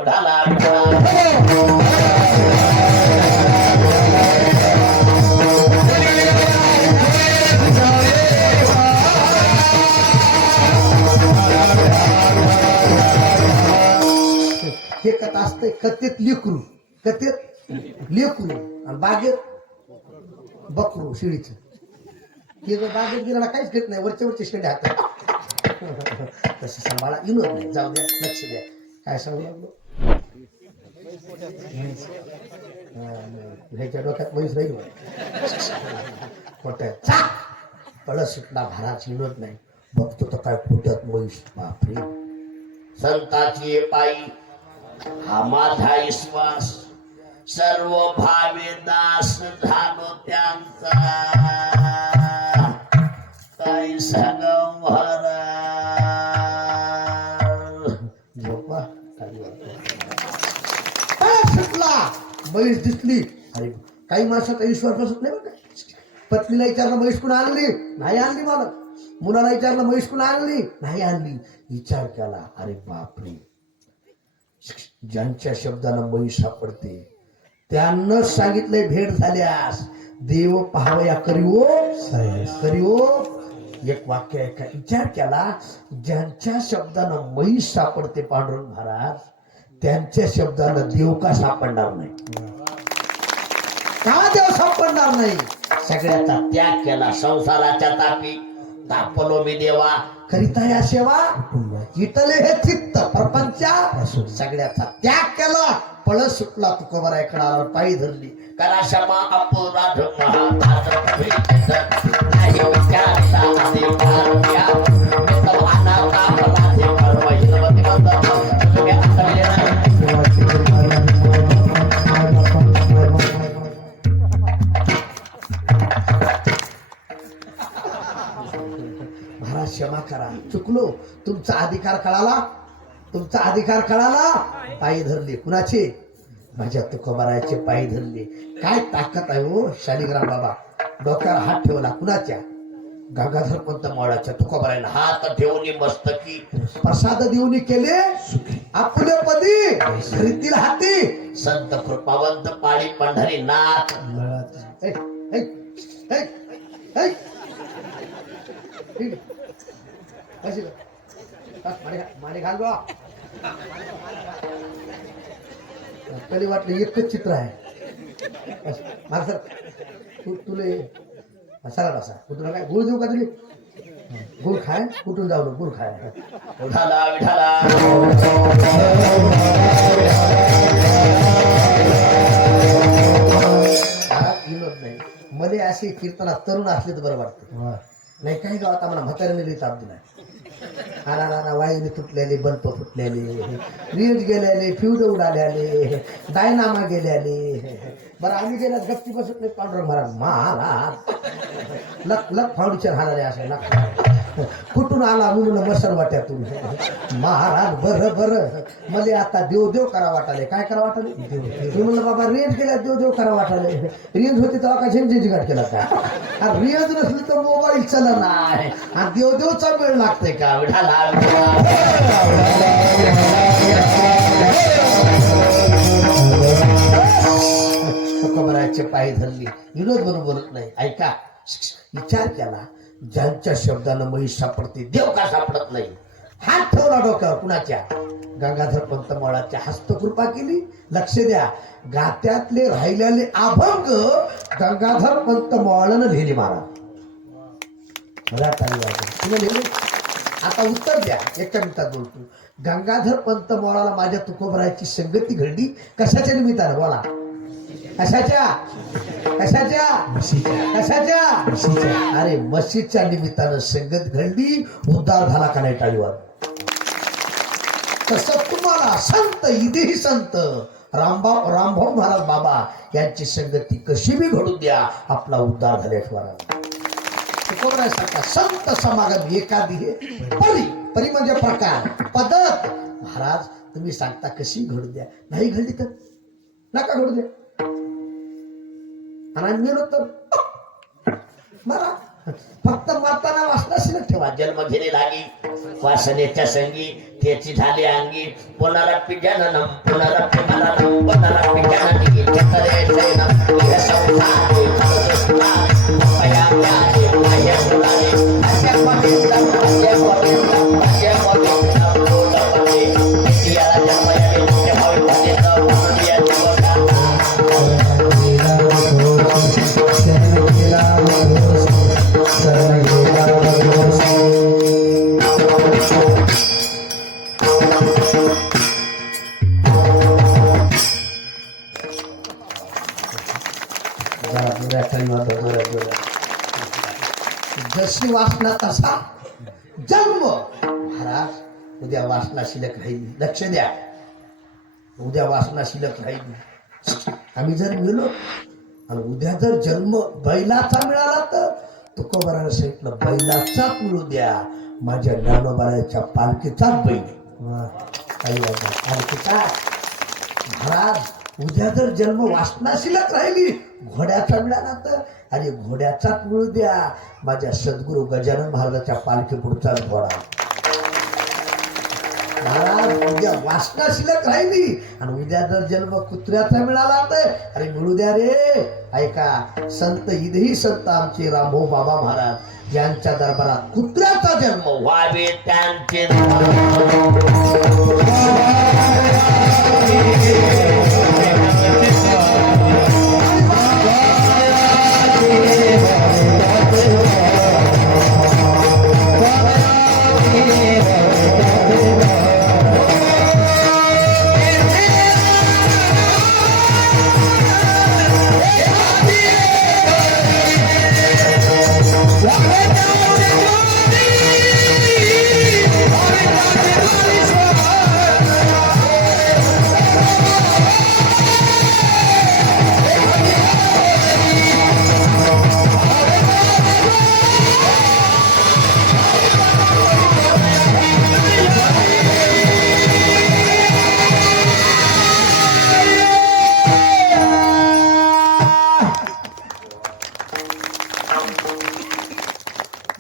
हे कथा असतंय कथेत लेकरू, कथेत लेकरू आणि बागेत बकरू शिळीचं. हे जर बागेत गेला काहीच घेत नाही, वरचे शेंडे हातात. तसं सांभाळा, विनोद नाही. जाऊ द्या, लक्ष द्या. काय सांगू लागलो? ह्याच्या डोक्यात म्हैस राहील खोट्यात पळत सुटला. महाराज विनोद नाही. बघतो तर काय खोट्यात म्हैस. बापरे. संताची पायी हा माझा विश्वास, सर्व भावे दास झालो त्यांचा. काही सांगाव महाराज. सुटला, म्हैस दिसली. अरे काही माणसाचा विश्वास बसत नाही बघा. पत्नीला विचारलं म्हैस कुणा आणली, नाही आणली. मला मुलाला विचारलं म्हैस कुणा आणली, नाही आणली. विचार केला, अरे बापरे. ज्यांच्या शब्दाला म्हैस सापडते त्यांना सांगितलंय, भेट झाल्यास देव पाहावया करीवो करीवो. एक वाक्य आहे का? विचार केला, ज्यांच्या शब्दानं म्हैस सापडते पांडुरंग महाराज, त्यांच्या शब्दानं देव का सापडणार नाही? का देव सापडणार नाही? सगळ्याचा त्याग केला. संसाराच्या तापी तापलो मी देवा, करिता या सेवा इटले हे चित्त प्रपंचा. सगळ्याचा त्याग केला, पळत सुटला. तुकोबारा ऐकणार पायी धरली. करा क्षमा अपराध नाही विचारता अधिकार द्या. अनाथ अपराधी परवैष्णवती म्हणतात. तुम्ही आता महाराज क्षमा करा, चुकलो. तुमचा अधिकार कळाला, तुमचा अधिकार कळाला. पायी धरली. कुणाचे? माझ्या तुकोबाराचे पायी धरले. काय ताकद आहे हो शालिग्राम बाबा. डोक्यावर हात ठेवला. कुणाच्या? गंगाधर पंत मोळाच्या. तुकोबारायला हात ठेवून मस्तकी प्रसाद देऊन केले आपले पदी धरीतील हाती. संत कृपावंत पाळी पंढरी नाथ. माने घाल बा. कधी वाटलं एकच चित्र आहे. माग सर तुले सगळा बसा. तुला काय गुळ देऊ का तुले? गुळ खाय. कुठून जाऊ गुळ खाय. विठाला विठाला. विनोद नाही. मध्ये असे कीर्तनात तरुण असले तर बरं वाटतं. नाही काही गावात आम्हाला म्हाताऱ्याने लई ताप दिलाय. नाना वायूने तुटलेले, बल्ब फुटलेले, रीज गेलेले, फ्यूज उडालेले, डायनामा गेलेले. बरं आम्ही गेल्यात गप्ती बसत नाही. पांडुरंग महाराज लख लख फाउंडेशन हाणाले असे लख. कुठून आला म्हणून मसर वाट्यातून. महाराज बरं बरं मला आता देव देव करा वाटाले. काय करा वाटाले? म्हणलं बाबा रेंज केल्या देव देव करा वाटाले. रेंज होती तेव्हा का झेंझेंची गाठ केला का? रेंज नसली तर मोबाईल चला नाही आणि देव देवचा वेळ लागते का? तुकोबराचे पाय धरली. विनोद बरोबर नाही. ऐका, विचार केला, ज्यांच्या शब्दानं म्हैस सापडते देव का सापडत नाही? हात ठेवला डोक्यावर कुणाच्या? गंगाधर पंत मोळाच्या. हस्तकृपा केली. लक्ष द्या, गात्यातले राहिलेले अभंग गंगाधर पंत मोळानं लिहिली महाराज. तुला लिहिली? आता उत्तर द्या. एका मिनिटात बोलतो. गंगाधर पंत मोळाला माझ्या तुकोबराची संगती घडली कशाच्या निमित्तानं? बोला. कशाच्या? कशाच्या? कशाच्या? अरे मशीच्या निमित्तानं संगत घडली. उद्धार झाला का नाही? टाळीवर. तसं तुम्हाला संत इदेही संत रामभाऊ महाराज बाबा यांची संगती कशी बी घडू द्या, आपला उद्धार झाल्याशिवाय. तुकोबरासारखा संत समागम एखादी परी. परी म्हणजे प्रकार, पद्धत. महाराज तुम्ही सांगता कशी घडू द्या. नाही घडली तर नका घडू द्या. आणि मेलो तर मरा. फक्त माताना वासनाशी ठेवा. जन्म घेणे लागी वासनेच्या संगी त्याची झाली अंगी. पुनरपि जननम पुनरपि मरणम पुनरपि जननी चक्रे शयनम या संसारे खलदुष्टारे मया प्यारे मया दुलारे अद्य पवित्रम अद्य पवित्रम अद्य पवित्रम लोलपते इतियाला जन्मयाले नित्य भविष्यते पुनरिया जीवका. जशी वासना तसा जन्म. महाराज उद्या वासना शिल्लक राहील. लक्ष द्या, उद्या वासना शिल्लक राहील. आम्ही जर गेलो आणि उद्या जर जन्म बैलाचा मिळाला तर तुकोबरानं सांगितलं बैलाचाच मिळू द्या, माझ्या ज्ञानोबाराच्या पालखीचाच बैल. महाराज उद्या जर जन्म वासनाशीलच राहिली, घोड्याचा मिळाला तर अरे घोड्याचाच मिळू द्या, माझ्या सद्गुरू गजानन महाराजाच्या पालखी पुढचाच घोडा. महाराज उद्या वासनाशीलच राहिली आणि उद्या जर जन्म कुत्र्याचा मिळाला तर अरे मिळू द्या रे. ऐका, संत इदेही संत आमचे रामभाऊ बाबा महाराज यांच्या दरबारात कुत्र्याचा जन्म व्हावे त्यांचे.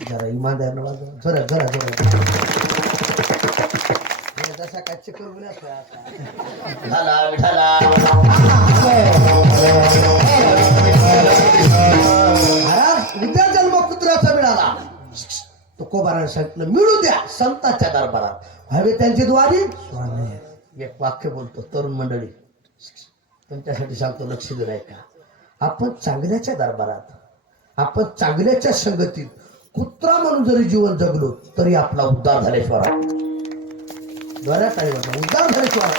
जरा इमानदार जरा जरा जरा जसा काय चक्कर झाला विठाला. उद्या जन्म कुत्र्याचा मिळाला तुकोबाराने सांगितलं मिळू द्या संतांच्या दरबारात हवे त्यांची द्वारी. एक वाक्य बोलतो तरुण मंडळी, तुमच्यासाठी सांगतो, लक्ष देऊ का. आपण चांगल्याच्या दरबारात, आपण चांगल्याच्या संगतीत कुत्रा म्हणून जरी जीवन जगलो तरी आपला उद्धार झाल्याशिवाय उद्धार झाल्याशिवाय.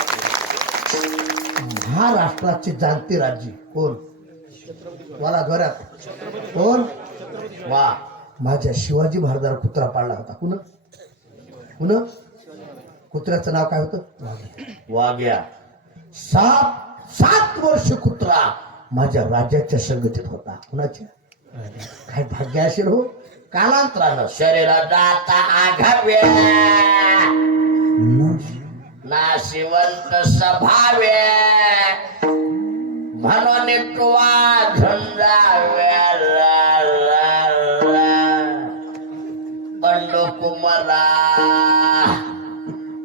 महाराष्ट्राचे जाणते राज्य कोण? मला घरात कोण? वा, माझ्या शिवाजी महाराजांना कुत्रा पाळला होता. कुण? पुन्हा कुत्र्याचं नाव काय होतं? वाघ्या. 7 वर्ष कुत्रा माझ्या राजाच्या संगतीत होता. कुणाच्या? काय भाग्य असेल हो. कालांतरानं शरीरात जाता आघाव्या नाशिवंत स्वभाव्या म्हणून तुवा झंजाव्या अंडो कुमरा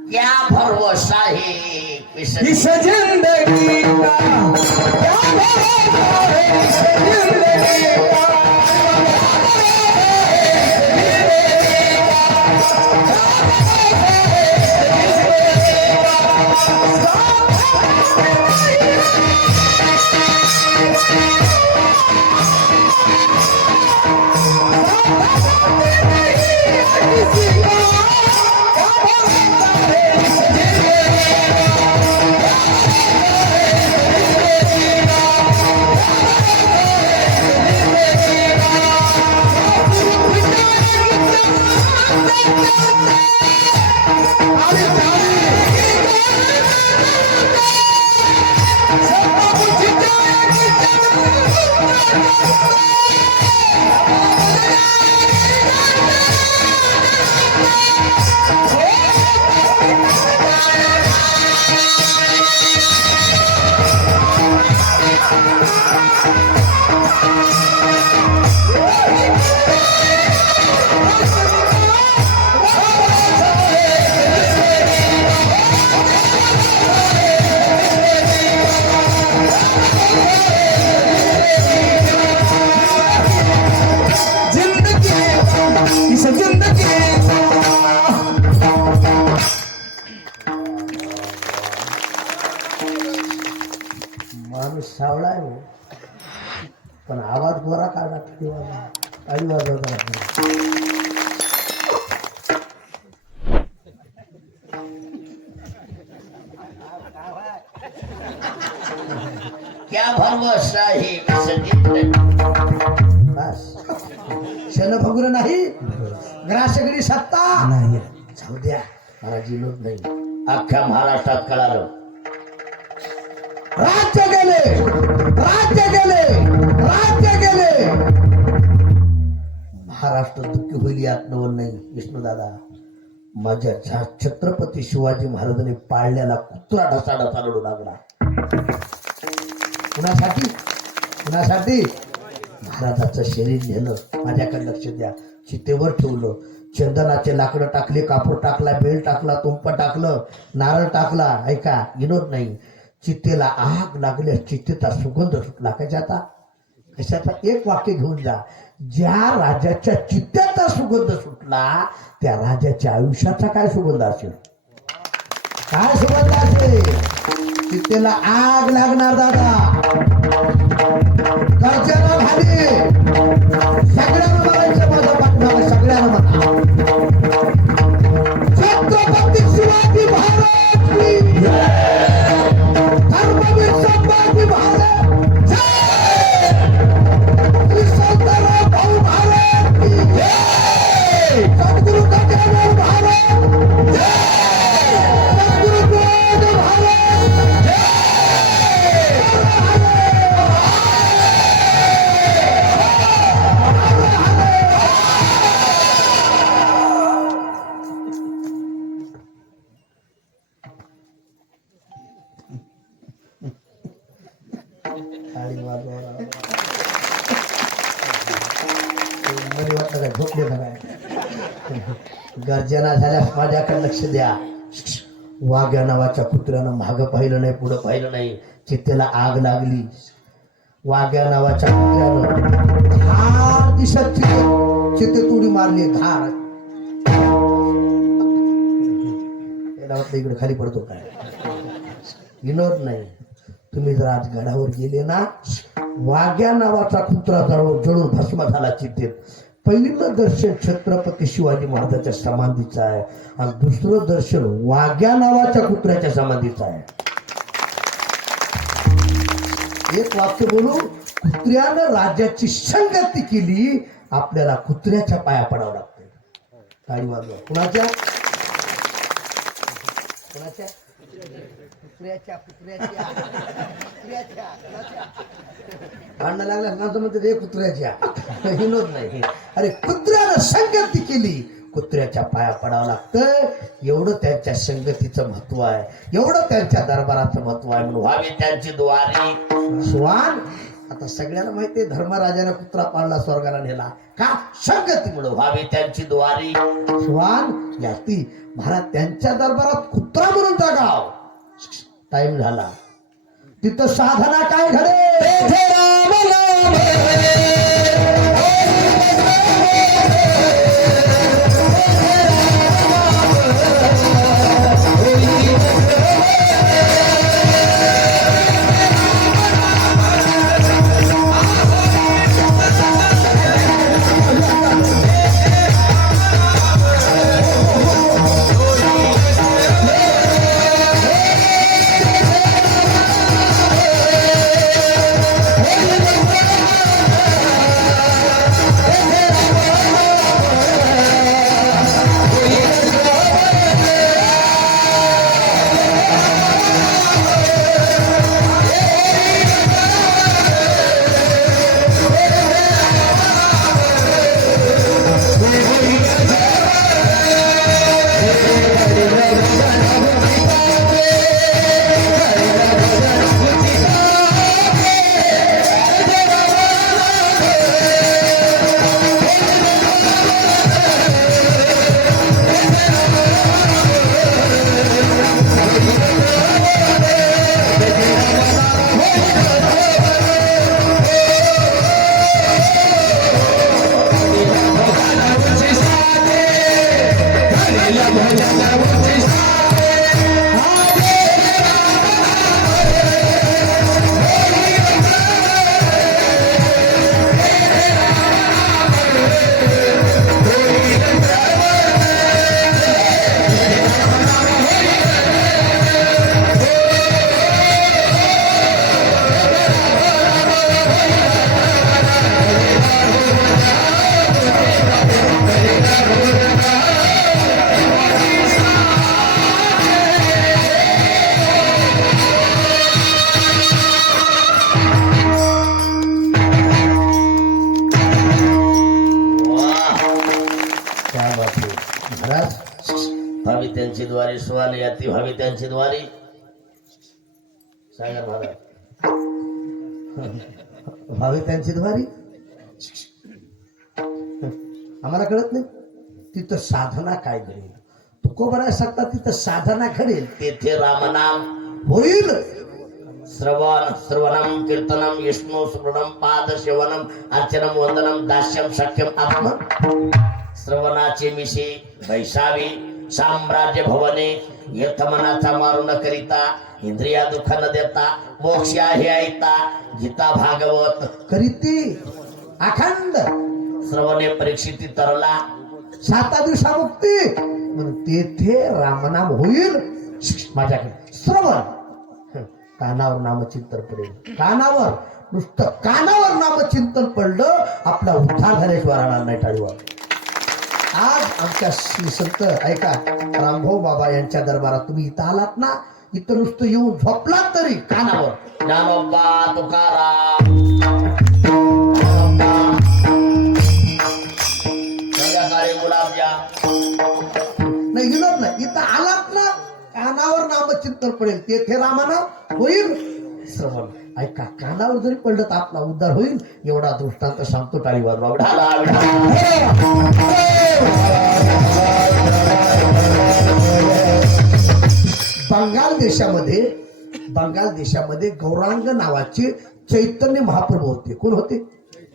क्या भरवसा है इस जिंदगी का क्या भरोसा है, इस जिंदगी का माणूस सावळा आहे हो, पण आवाज गोरा काढा काही वाजवता क्या भरवसा है इस जिंदगी. बस. क्षण फगुर नाही, ग्रासगडी सत्ता नाही. जाऊ द्या, मला जिनोद नाही. अख्ख्या महाराष्ट्रात कळालं. राज्य गेले, राज्य गेले, राज्य गेले. महाराष्ट्र दुःखी होईल यात नवल नाही. विष्णुदादा, माझ्या छत्रपती शिवाजी महाराजांनी पाळल्याला कुत्रा ढसाढसा रडू लागला. कुणासाठी? कुणासाठी? महाराजाचं शरीर नेलं. माझ्याकडे लक्ष द्या. चितेवर ठेवलं, चंदनाचे लाकडं टाकले, कापूर टाकला, बेल टाकला, तुंप टाकलं, नारळ टाकला. ऐका, विनोद नाही. चितेला आग लागल्यास चितेचा सुगंध सुटला. कशाचा? कशाचा? एक वाक्य घेऊन जा. ज्या राजाच्या चित्त्याचा सुगंध सुटला त्या राजाच्या आयुष्याचा काय सुगंध असेल? काय सुगंध असेल? चित्तेला आग लागणार दादा. गर्जना झाली. सगळ्यांना म्हणायचं माझ्या पाठीमागे, सगळ्यांना म्हणा छत्रपती शिवाजी महाराज की जय. धर्मवीर संभाजी महाराज जय. श्री भाऊ महाराज की जय. सद्गुरु गजानन महाराज जय. सद्गुरु गोविंद महाराज जय. झोपले गर्जना झाल्यास माझ्याकडे लक्ष द्या. वाघ्या नावाच्या कुत्र्यानं मागं पाहिलं नाही, पुढं पाहिलं नाही. चित्तेला आग लागली. वाघ्या नावाच्या कुत्र्यानं धार दिसत चित्ते तुडी मारली. धार त्याला वाटलं इकडे खाली पडतो काय. विनोद नाही. तुम्ही जर आज गडावर गेले ना, वाघ्या नावाचा कुत्रा जळून भस्म झाला चित्तेत. पहिलं दर्शन छत्रपती शिवाजी महाराजांच्या समाधीचं आहे आणि दुसरं दर्शन वाघ्या नावाच्या कुत्र्याच्या समाधीचं आहे. एक वाक्य बोलू. कुत्र्यानं राजाची संगती केली, आपल्याला कुत्र्याच्या पाया पडावं लागतं. गाडी वाजवा. कुणाच्या? कोणाच्या कुत्र्याच्या भांडणं लागल्या ना तर म्हणते रे कुत्र्याच्या विनोद नाही. अरे कुत्र्यानं संगती केली, कुत्र्याच्या पाया पडावं लागतं. एवढं त्यांच्या संगतीचं महत्व आहे, एवढं त्यांच्या दरबाराचं महत्व आहे. म्हणून व्हावी त्यांची द्वारी. स्वान आता सगळ्यांना माहितीये धर्मराजाने कुत्रा पाळला स्वर्गाला नेला का? संगतीमुळे. व्हावी त्यांची द्वारी. स्वान याती महाराज त्यांच्या दरबारात कुत्रा म्हणून जगाव. टाइम झाला. तिथं साधना काय घडे? राम नाम व्हावी त्यांची द्वारी. स्वान याती व्हावी त्यांची द्वारी. सागर महाराज. व्हावी त्यांची द्वारी. आम्हाला कळत नाही तिथं साधना काय घडेल. तुकोबराय सांगतात तिथं साधना घडेल तेथे रामनाम होईल. श्रवणम कीर्तनम विष्णू स्मरणम पाद सेवनम अर्चनम वंदनम दास्यम सख्यम आत्म. श्रवणाचे मिशी वैसावी साम्राज्य भवने. यथ मनाचा मारू न करिता इंद्रिया दुःख न देता मोक्ष आहे ऐता. गीता भागवत करीती अखंड श्रवणे परीक्षिती तरला. 7 दिवसामुक्ती म्हणून तेथे रामनाम होईल. माझ्याकडे श्रवण कानावर नामचिंतन पडेल. कानावर नुसतं कानावर नामचिंतन पडलं आपला उद्धार झाल्याशिवाय राहणार नाही. टाळीवर आज आमच्या श्री संत ऐका रामभाऊ बाबा यांच्या दरबारात तुम्ही इथं आलात ना, इथं नुसतं येऊन झोपलात तरी कानावर ज्ञानोबा तुकाराम संध्याकाळी गुलाबजाम नाही विनोद नाही. इथं आलात ना कानावर नामचिंतन पडेल. तेथे रामनाम होईल. श्रवण ऐका कानावर जरी पडलं तर आपला उद्धार होईल. एवढा दृष्टांत सांगतो. टाळीवर बंगाल देशामध्ये गौरांग नावाचे चैतन्य महाप्रभू होते. कोण होते?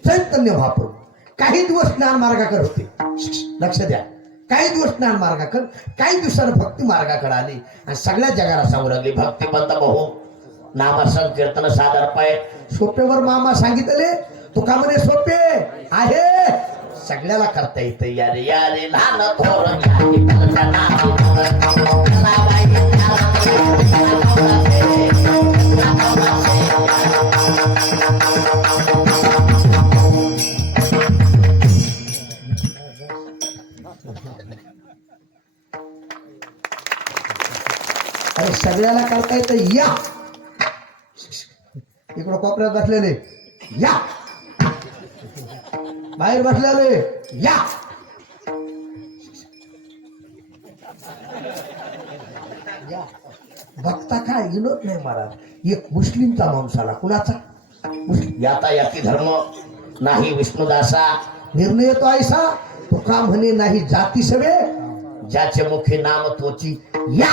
चैतन्य महाप्रभू. काही दिवस ज्ञान मार्गाकडे होते. लक्ष द्या. काही दिवस ज्ञान मार्गाकडे, काही दिवसानं भक्ती मार्गाकडे आली आणि सगळ्या जगाला सांगू लागली भक्तिपंत बहु नाम संकीर्तन सादर पाय. सोपेवर मामा सांगितले तुका म्हणे सोपे आहे सगळ्याला करता येतं. यारे यारे लहान थोर अरे सगळ्याला करता येतं या. इकडं कोपऱ्यात बसलेले या, बाहेर बसलेले या. बघता काय विनोद नाही महाराज. एक मुस्लिमचा माणूस आला. कुणाचा? मुस्लिम. याता याती धर्म नाही विष्णुदासा, निर्णय तो ऐसा तो का म्हणे नाही जाती सवे, ज्याचे मुखी नाम तोची. या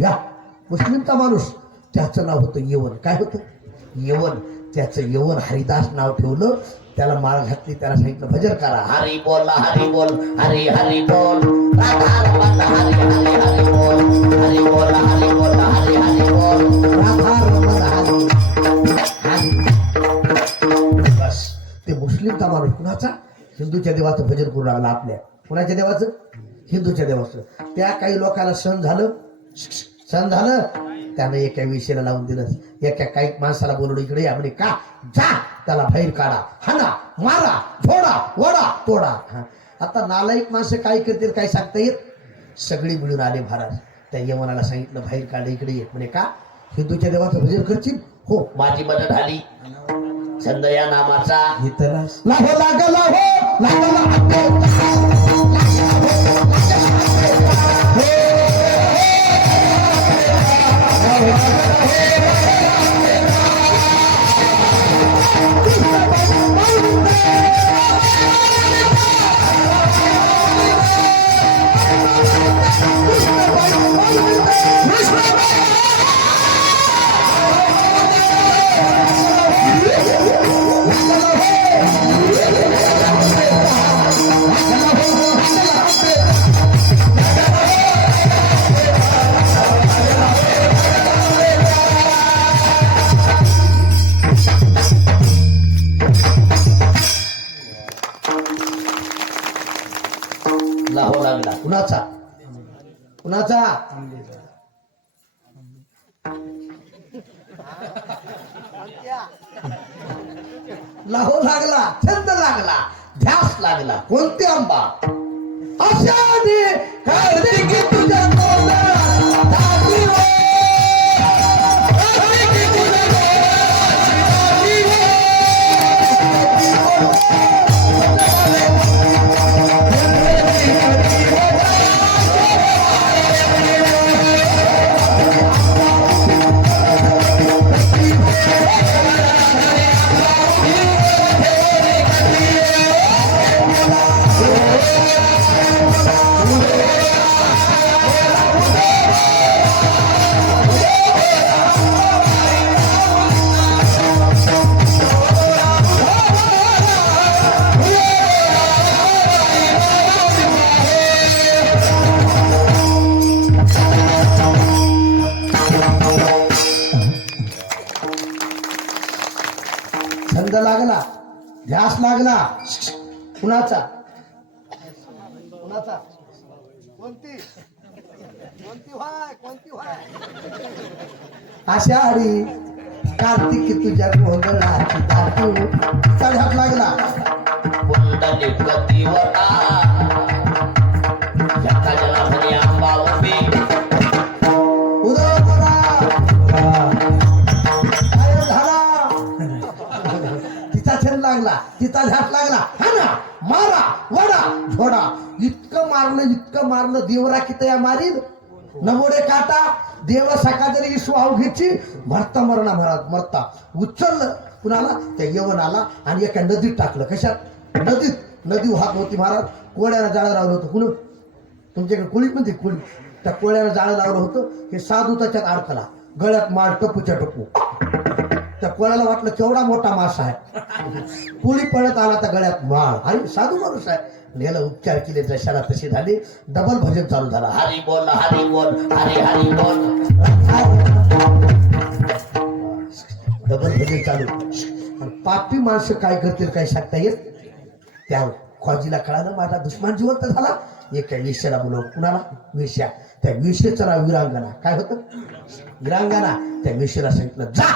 या. मुस्लिमचा माणूस, त्याचं नाव होतं यवन. काय होतं? यवन. त्याचं यवन हरिदास नाव ठेवलं. त्याला माळ घातली. त्याला सांगितलं भजन करा. हरी बोल हरी बोल हरी हरी बोल, राधा रमण हरी हरी हरी बोल, हरी बोल हरी बोल हरी हरी बोल. राधा रमण हरी हरी. बस. ते मुस्लिमचा माणूस कुणाचा? हिंदूच्या देवाचं भजन करू लागला. आपल्या कुणाच्या देवाचं? हिंदूच्या देवाचं. त्या काही लोकांना सण झालं. सण झालं त्यानं एका विषयाला लावून दिलं. एका काही माणसाला बोलवलं इकडे या. म्हणे का? जा त्याला बाहेर काढा, हाना, मारा, झोडा, वडा, तोडा. आता नालायक माणसं काय करतील काय सांगता येत. सगळी मिळून आले महाराज. त्या यवनाला सांगितलं बाहेर काढलं इकडे ये. म्हणे का? हिंदूच्या देवाचं भजन करशील? हो. माझी मदत झाली. छंद या नामाचा लाहो लाग लाहो लाग लाहो लागला. कुणाचा? कुणाचा? लाहो लागला. छंद लागला. ध्यास लागला. कोणते आंबा? अशाने कार्तिकी तुझ्या तोंडात दाटी रे. कार्तिकी तुझ्या तोंडात दाटी रे. छंद लागला. ध्यास लागला. कुणाचा? कुणाचा? कोणती? कोणती व्हाय? कोणती व्हाय? आषाढी कार्तिकी तुझ्या गोंधळाची दाटू. ध्यास लागला. कुंडली गतीवता एका जनाभनी आंबा उभी. उदय करा. काय झाला? तिचा छंद लागला. तिचा ध्यास लागला. हा ना, मारा, वडा, झोडा. इतकं मारलं देवरा की तया मारील नमोडे काटा. देव सका जरी इसू अवघीची मरता मरणा महाराज मरता. उचललं कुणाला? त्या यवनाला आणि एका नदीत टाकलं. कशात? नदीत. नदी वाहत होती महाराज. कोळ्यानं जाळं लावलं होतं. कुण? तुमच्याकडे कोळी पण ते कोळी. त्या कोळ्यानं जाळं लावलं होतं. हे साधू त्याच्यात अडकला. गळ्यात माळ टपूच्या टपू. त्या कोळ्याला वाटलं केवढा मोठा मासा आहे. कोळी पळत आला त्या गळ्यात माळ. अरे साधू माणूस आहे. याला उपचार केले. जशाला तसे झाले. डबल भजन चालू झाला. हरी बोल हरी बोल हरी हरी बोल. डबल भजन चालू. आणि पापी माणसं काय करतील काय सांगता येत. त्या ख्वाजीला कळालं माझा दुश्मन जिवंत झाला. एका वेश्याला बोलवलं. कुणाला? वेश्या. त्या वेश्येचं नाव विरांगना. काय होतं? विरांगना. त्या वेश्येला सांगितलं जा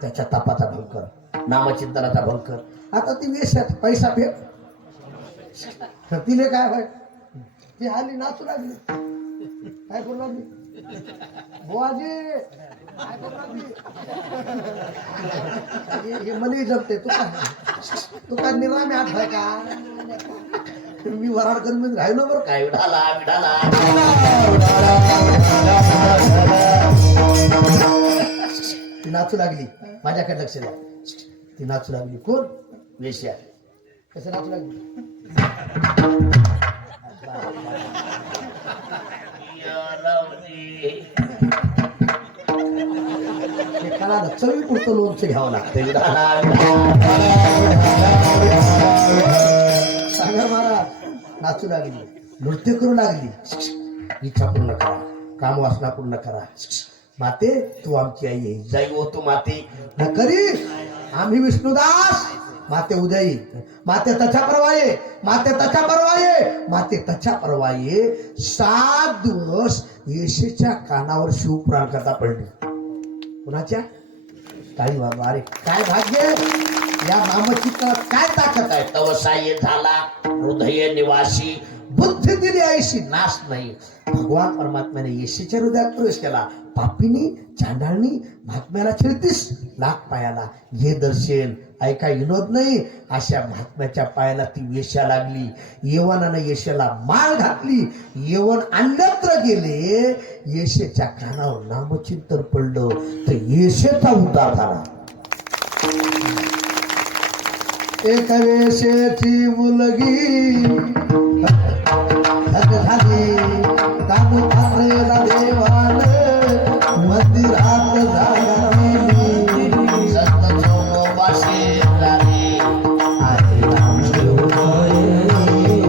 त्याच्या तापाचा भंग कर, नामचिंतनाचा भंग कर. आता ती वेश्या पैसा फेक. तिले काय व्हाय? ती हाली नाचू लागली. काय करू लागली? बुवाजी हे मला जमते तू काय निरामे आठ आहे का मी वराडकर मध्ये राहिलो बरं काय विठाला विठाला ती नाचू लागली माझ्याकडे लक्ष द्या ती नाचू लागली कोण वेश्या कसं नाचू लागली एकाला चवी पुरतं लोणचं घ्यावं लागतं सागर महाराज नाचू लागली नृत्य करू लागली इच्छा पूर्ण करा काम वासना पूर्ण करा माते तू आमची आई आहे जाई हो तू माती न करी आम्ही विष्णुदास माते उद्या येईल माते तच्या परवाये माते तच्या परवाये माते तच्या परवाये 7 दिवस येशूच्या कानावर शिवपुराण करता पडले कुणाच्या काही बाबा अरे काय भाग्य या नामचित्रात काय ताकद आहे तवसाय झाला हृदय निवासी बुद्धी दिली ऐशी नाश नाही भगवान परमात्म्याने येशूच्या हृदयात प्रवेश केला पापीनी चांडाळणी महात्म्याला 36 लाख पायाला हे दर्शन ऐका विनोद नाही अशा महात्म्याच्या पायाला ती वेश्या लागली येवनानं येशेला माळ घातली येवन अन्यत्र गेले येशेच्या कानावर नामचिंतन पडलं तर येशेचा उद्धार झाला एक वेशेची मुलगी झाली दानू पात्रेला देवान मंदिरात झाली संत सोमोबाशी झाली आहे राम शिवबाई.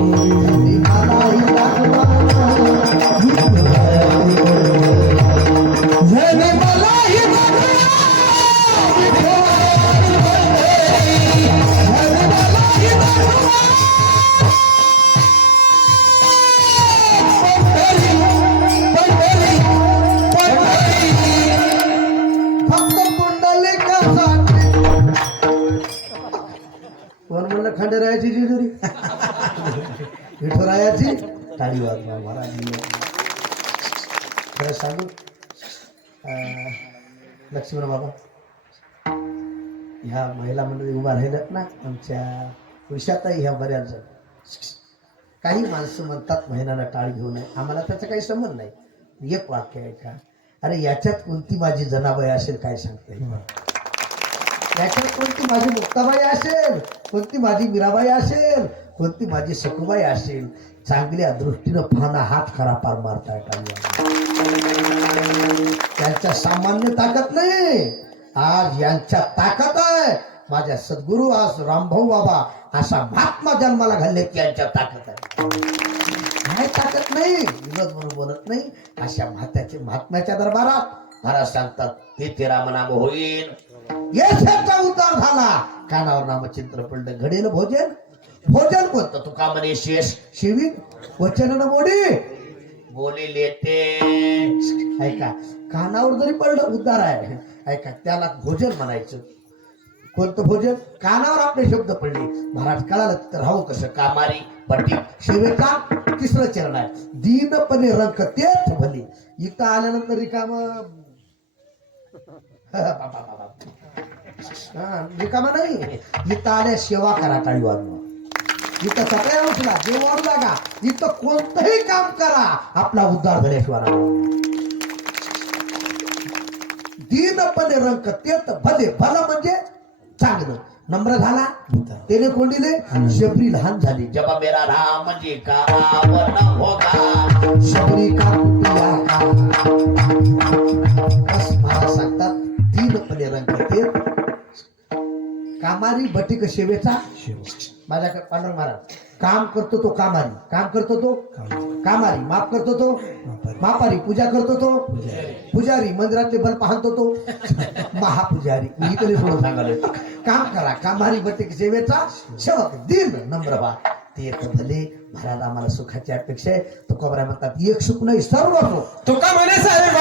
त्यांनी मलाही दाखवा. जने मलाही दाखवा. जने मलाही दाखवा. फक्त पुंडलिकासाठी कोण म्हणलं खंडेरायाची जेजुरी विठुरायाची टाळी वाजवा महाराज खरं सांगू लक्ष्मण बाबा ह्या महिला मंडळी उभा राहिल्यात ना आमच्या पुरुषातही ह्या बऱ्याच जण काही माणसं म्हणतात महिलांना टाळी घेऊ नये आम्हाला त्याचा काही संबंध नाही एक वाक्य आहे का अरे याच्यात कोणती माझी जनाबाई असेल काय सांगते याच्यात कोणती माझी मुक्ताबाई असेल कोणती माझी मीराबाई असेल कोणती माझी सखुबाई असेल चांगल्या दृष्टीनं पाहणं हात खरा पार मारता त्यांच्या सामान्य ताकद नाही आज यांच्या ताकद आहे माझ्या सद्गुरू आज रामभाऊ बाबा असा महात्मा जन्माला घालले की यांच्या ताकद आहे काय ताकद नाही विरोध म्हणून बोलत नाही अशा महात्म्याच्या दरबारात महाराज सांगतात तिथे रामनाम होईल येशेचा उद्धार झाला कानावर नामचिंत्र पडलं घडेल भोजन भोजन कोणतं तर तुका म्हणे शेष शिवीन वचन न मोडी बोली लेते ऐका कानावर जरी पडलं उद्धार आहे ऐका त्याला भोजन म्हणायचं कोणतं भोजन कानावर आपले शब्द पडले महाराज कळालं तर राहू कसं कामारी पटी शिवेचा 3रं चरण आहे दीनपणे रंग तेच भले इथं आल्यानंतर रिकाम रिकामा नाही इथं आल्या सेवा करा टाळी वाजवा इथं सगळ्या उठला देवावर जागा इथं कोणतंही काम करा आपला उद्धार झाल्याशिवाय दीनपणे रंग तेच भले भलं म्हणजे चांगलं नम्र झाला त्याने कोण दिले शबरी लहान झाली जब मेरा राम जी का आवरण होगा शबरी का कुटिया का बस मला सांगतात दीनपणे रंग ते कामारी बटिक सेवेचा माझ्याकडे पांडुरंग महाराज काम करतो तो कामारी काम करतो तो कामारी माफ करतो तो मापारी पूजा करतो तो पुजारी मंदिरातले बल्ब पाहतो तो महापुजारी मी तरी सोडून सांगायला काम करा कामारी बटिक सेवेचा सेवक दिन नम्र व्हा ते एक भले महाराज आम्हाला सुखाची अपेक्षा आहे तो कबरा म्हणतात एक सुख नाही सर्व सुख तुका म्हणे साहेब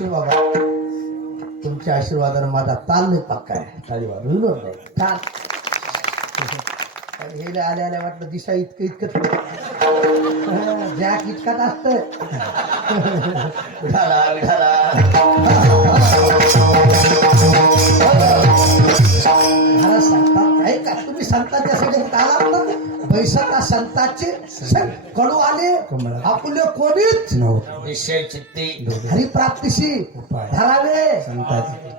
शिव बाबा तुमच्या आशीर्वादानं माझा ताल नाही पक्का आहे. ताली वाजवून नाही ताल हे आल्या आल्या वाटलं दिशा इतकं जॅक इतकाच असतं. विठाला विठाला मला सांगतात आहे का तुम्ही संतांच्या सगळ्यात आलात ना बैसाता संतांचे कडू आले आपले कोणीच विषय चित्ती हरिप्राप्तीशी धरावे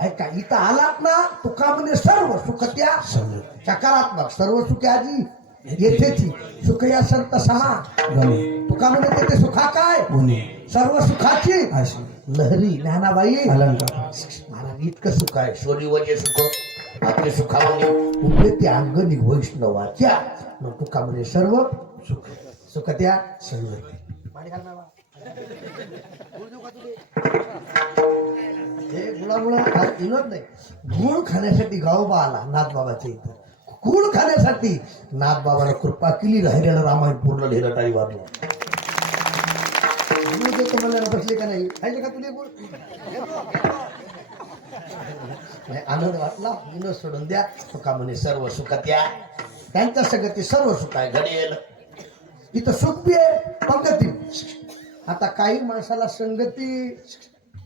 ऐका इथं आलात ना तुका म्हणे सर्व सुख त्या सकारात्मक सर्व सुख आजी येथेची सुख या संत समा तुका म्हणे तेथे सुखा काय सर्व सुखाची लहरी ज्ञानाबाई महाराज इतकं सुख आहे सोनी वजे सुख आपले सुखावणी उभे ते अंगणी वैष्णवाच्या मग तुका म्हणे सर्व सुख सुख त्या सर्व हे गुळामुळा विनोद नाही गुळ खाण्यासाठी गावबा आला नाथबाबाच्या इथं गुळ खाण्यासाठी नाथबाबाला कृपा केली राहिलेलं रामायण पूर्ण लिहिलं टाळी वाजलं तुम्हाला बसले का नाही खायचे का तुझे गुळ आनंद वाटला विनोद सोडून द्या तुका म्हणे सर्व सुख त्या त्यांच्या सगळं ते सर्व सुख आहे घडेल इथं सुख बी आहे पंगती. आता काही माणसाला संगती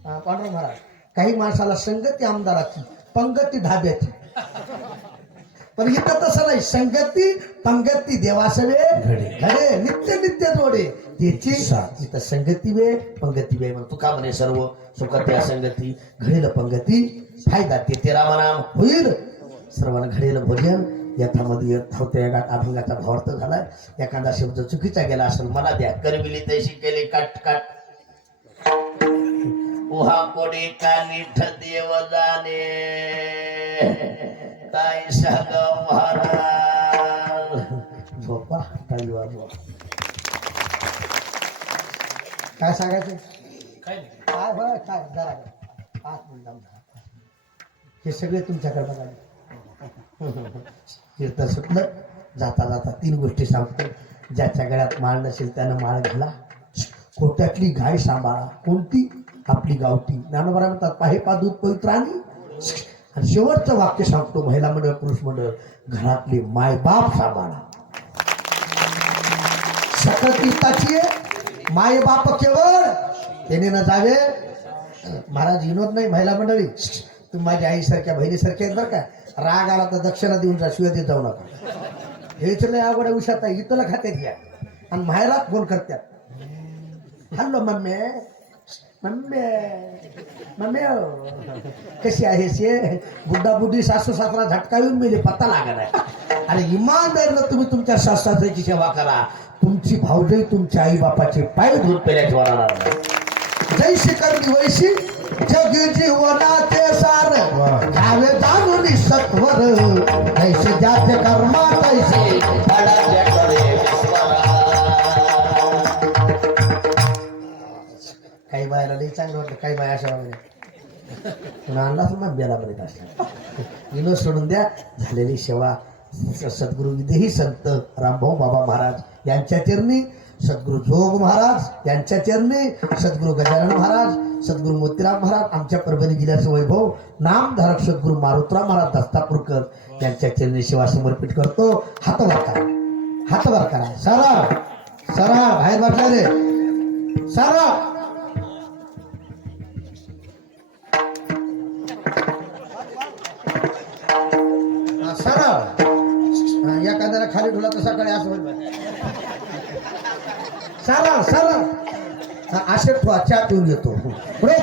पांडुरंग महाराज काही माणसाला संगती आमदाराची पंगती ढाब्याची पण इथं तसं नाही संगती पंगती देवासवे घडे नित्य नित्य जोडे त्याची इथं संगती वे पंगती वे मग तुका म्हणे सर्व सुख त्या संगती घडेल पंगती फायदा ते रामनाम होईल सर्वांना घडेल भोजन यथामध्ये यथावत्या अभंगाचा भावार्थ झालाय एखादा शब्द चुकीचा गेला असेल मला द्या करविली तशी केली कट कट उहा कोणी कानिठ देव जाणे काय सग महाराज झोपा काही वाजवा काय सांगायचं काय होय काय जरा 5 मिनिट हे सगळे तुमच्याकडे बघायला कीर्तन सुटलं जाता जाता 3 गोष्टी सांगतो ज्याच्या गळ्यात माळ नसेल त्यानं माळ घाला खोट्यातली गाय सांभाळा कोणती आपली गावठी ज्ञानोबा म्हणतात पाहे पा दूध पवित्र आणि शेवटचं वाक्य सांगतो महिला मंडळ पुरुष मंडळ घरातले माय बाप सांभाळा सकल तीर्थाची माय बाप केवळ त्याने न जावे महाराज विनोद नाही महिला मंडळी तुम्ही माझ्या आईसारख्या बहिणीसारख्या आहेत बरं का राग आला तर दक्षिणा देऊन जा शिवाय देत जाऊ नका हेच नाही अवघड उशात आहे इथं खात्यात घ्या आणि माहेरात फोन करतात हॅलो मम्मी मम्मी मम्मी कशी आहे शे बुड्डा बुड्डी सासू सासरा झटका येऊन मेले पत्ता लागला आहे आणि इमानदारीनं तुम्ही तुमच्या सासऱ्याची सेवा करा तुमची भावजई तुमच्या आई बापाचे पाय दूध पेल्याची वराला जैशी करणी वैशी जगी जीवनाचे सार घ्यावे जाणून सत्वर जैसे ज्याचे कर्मा तैसे काही बायला लई चांगलं वाटलं काही बाय अशा वगैरे आणलाच मग बेला बरेच असला विनोद सोडून द्या झालेली सेवा सद्गुरु विदेही संत रामभाऊ बाबा महाराज यांच्या चरणी सद्गुरु जोग महाराज यांच्या चरणी सद्गुरु गजानन महाराज सद्गुरु मोतीराम महाराज आमच्या परभणी जिल्ह्याचं वैभव नामधारक सद्गुरु मारुतराम महाराज दत्तापूरकर यांच्या चरणी सेवा समर्पित करतो हातवर करा हातवर करा सारा सारा बाहेर बसला रे सारा सरळ एखाद्याला खाली ठेवला तर सकाळी असं होईल सरळ सरळ असे ठेवा चहा पिऊन येतो पुढे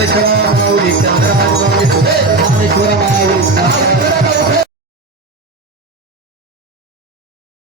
ज्ञानेश्वर माऊली ज्ञानराज माऊली ज्ञानेश्वर माऊली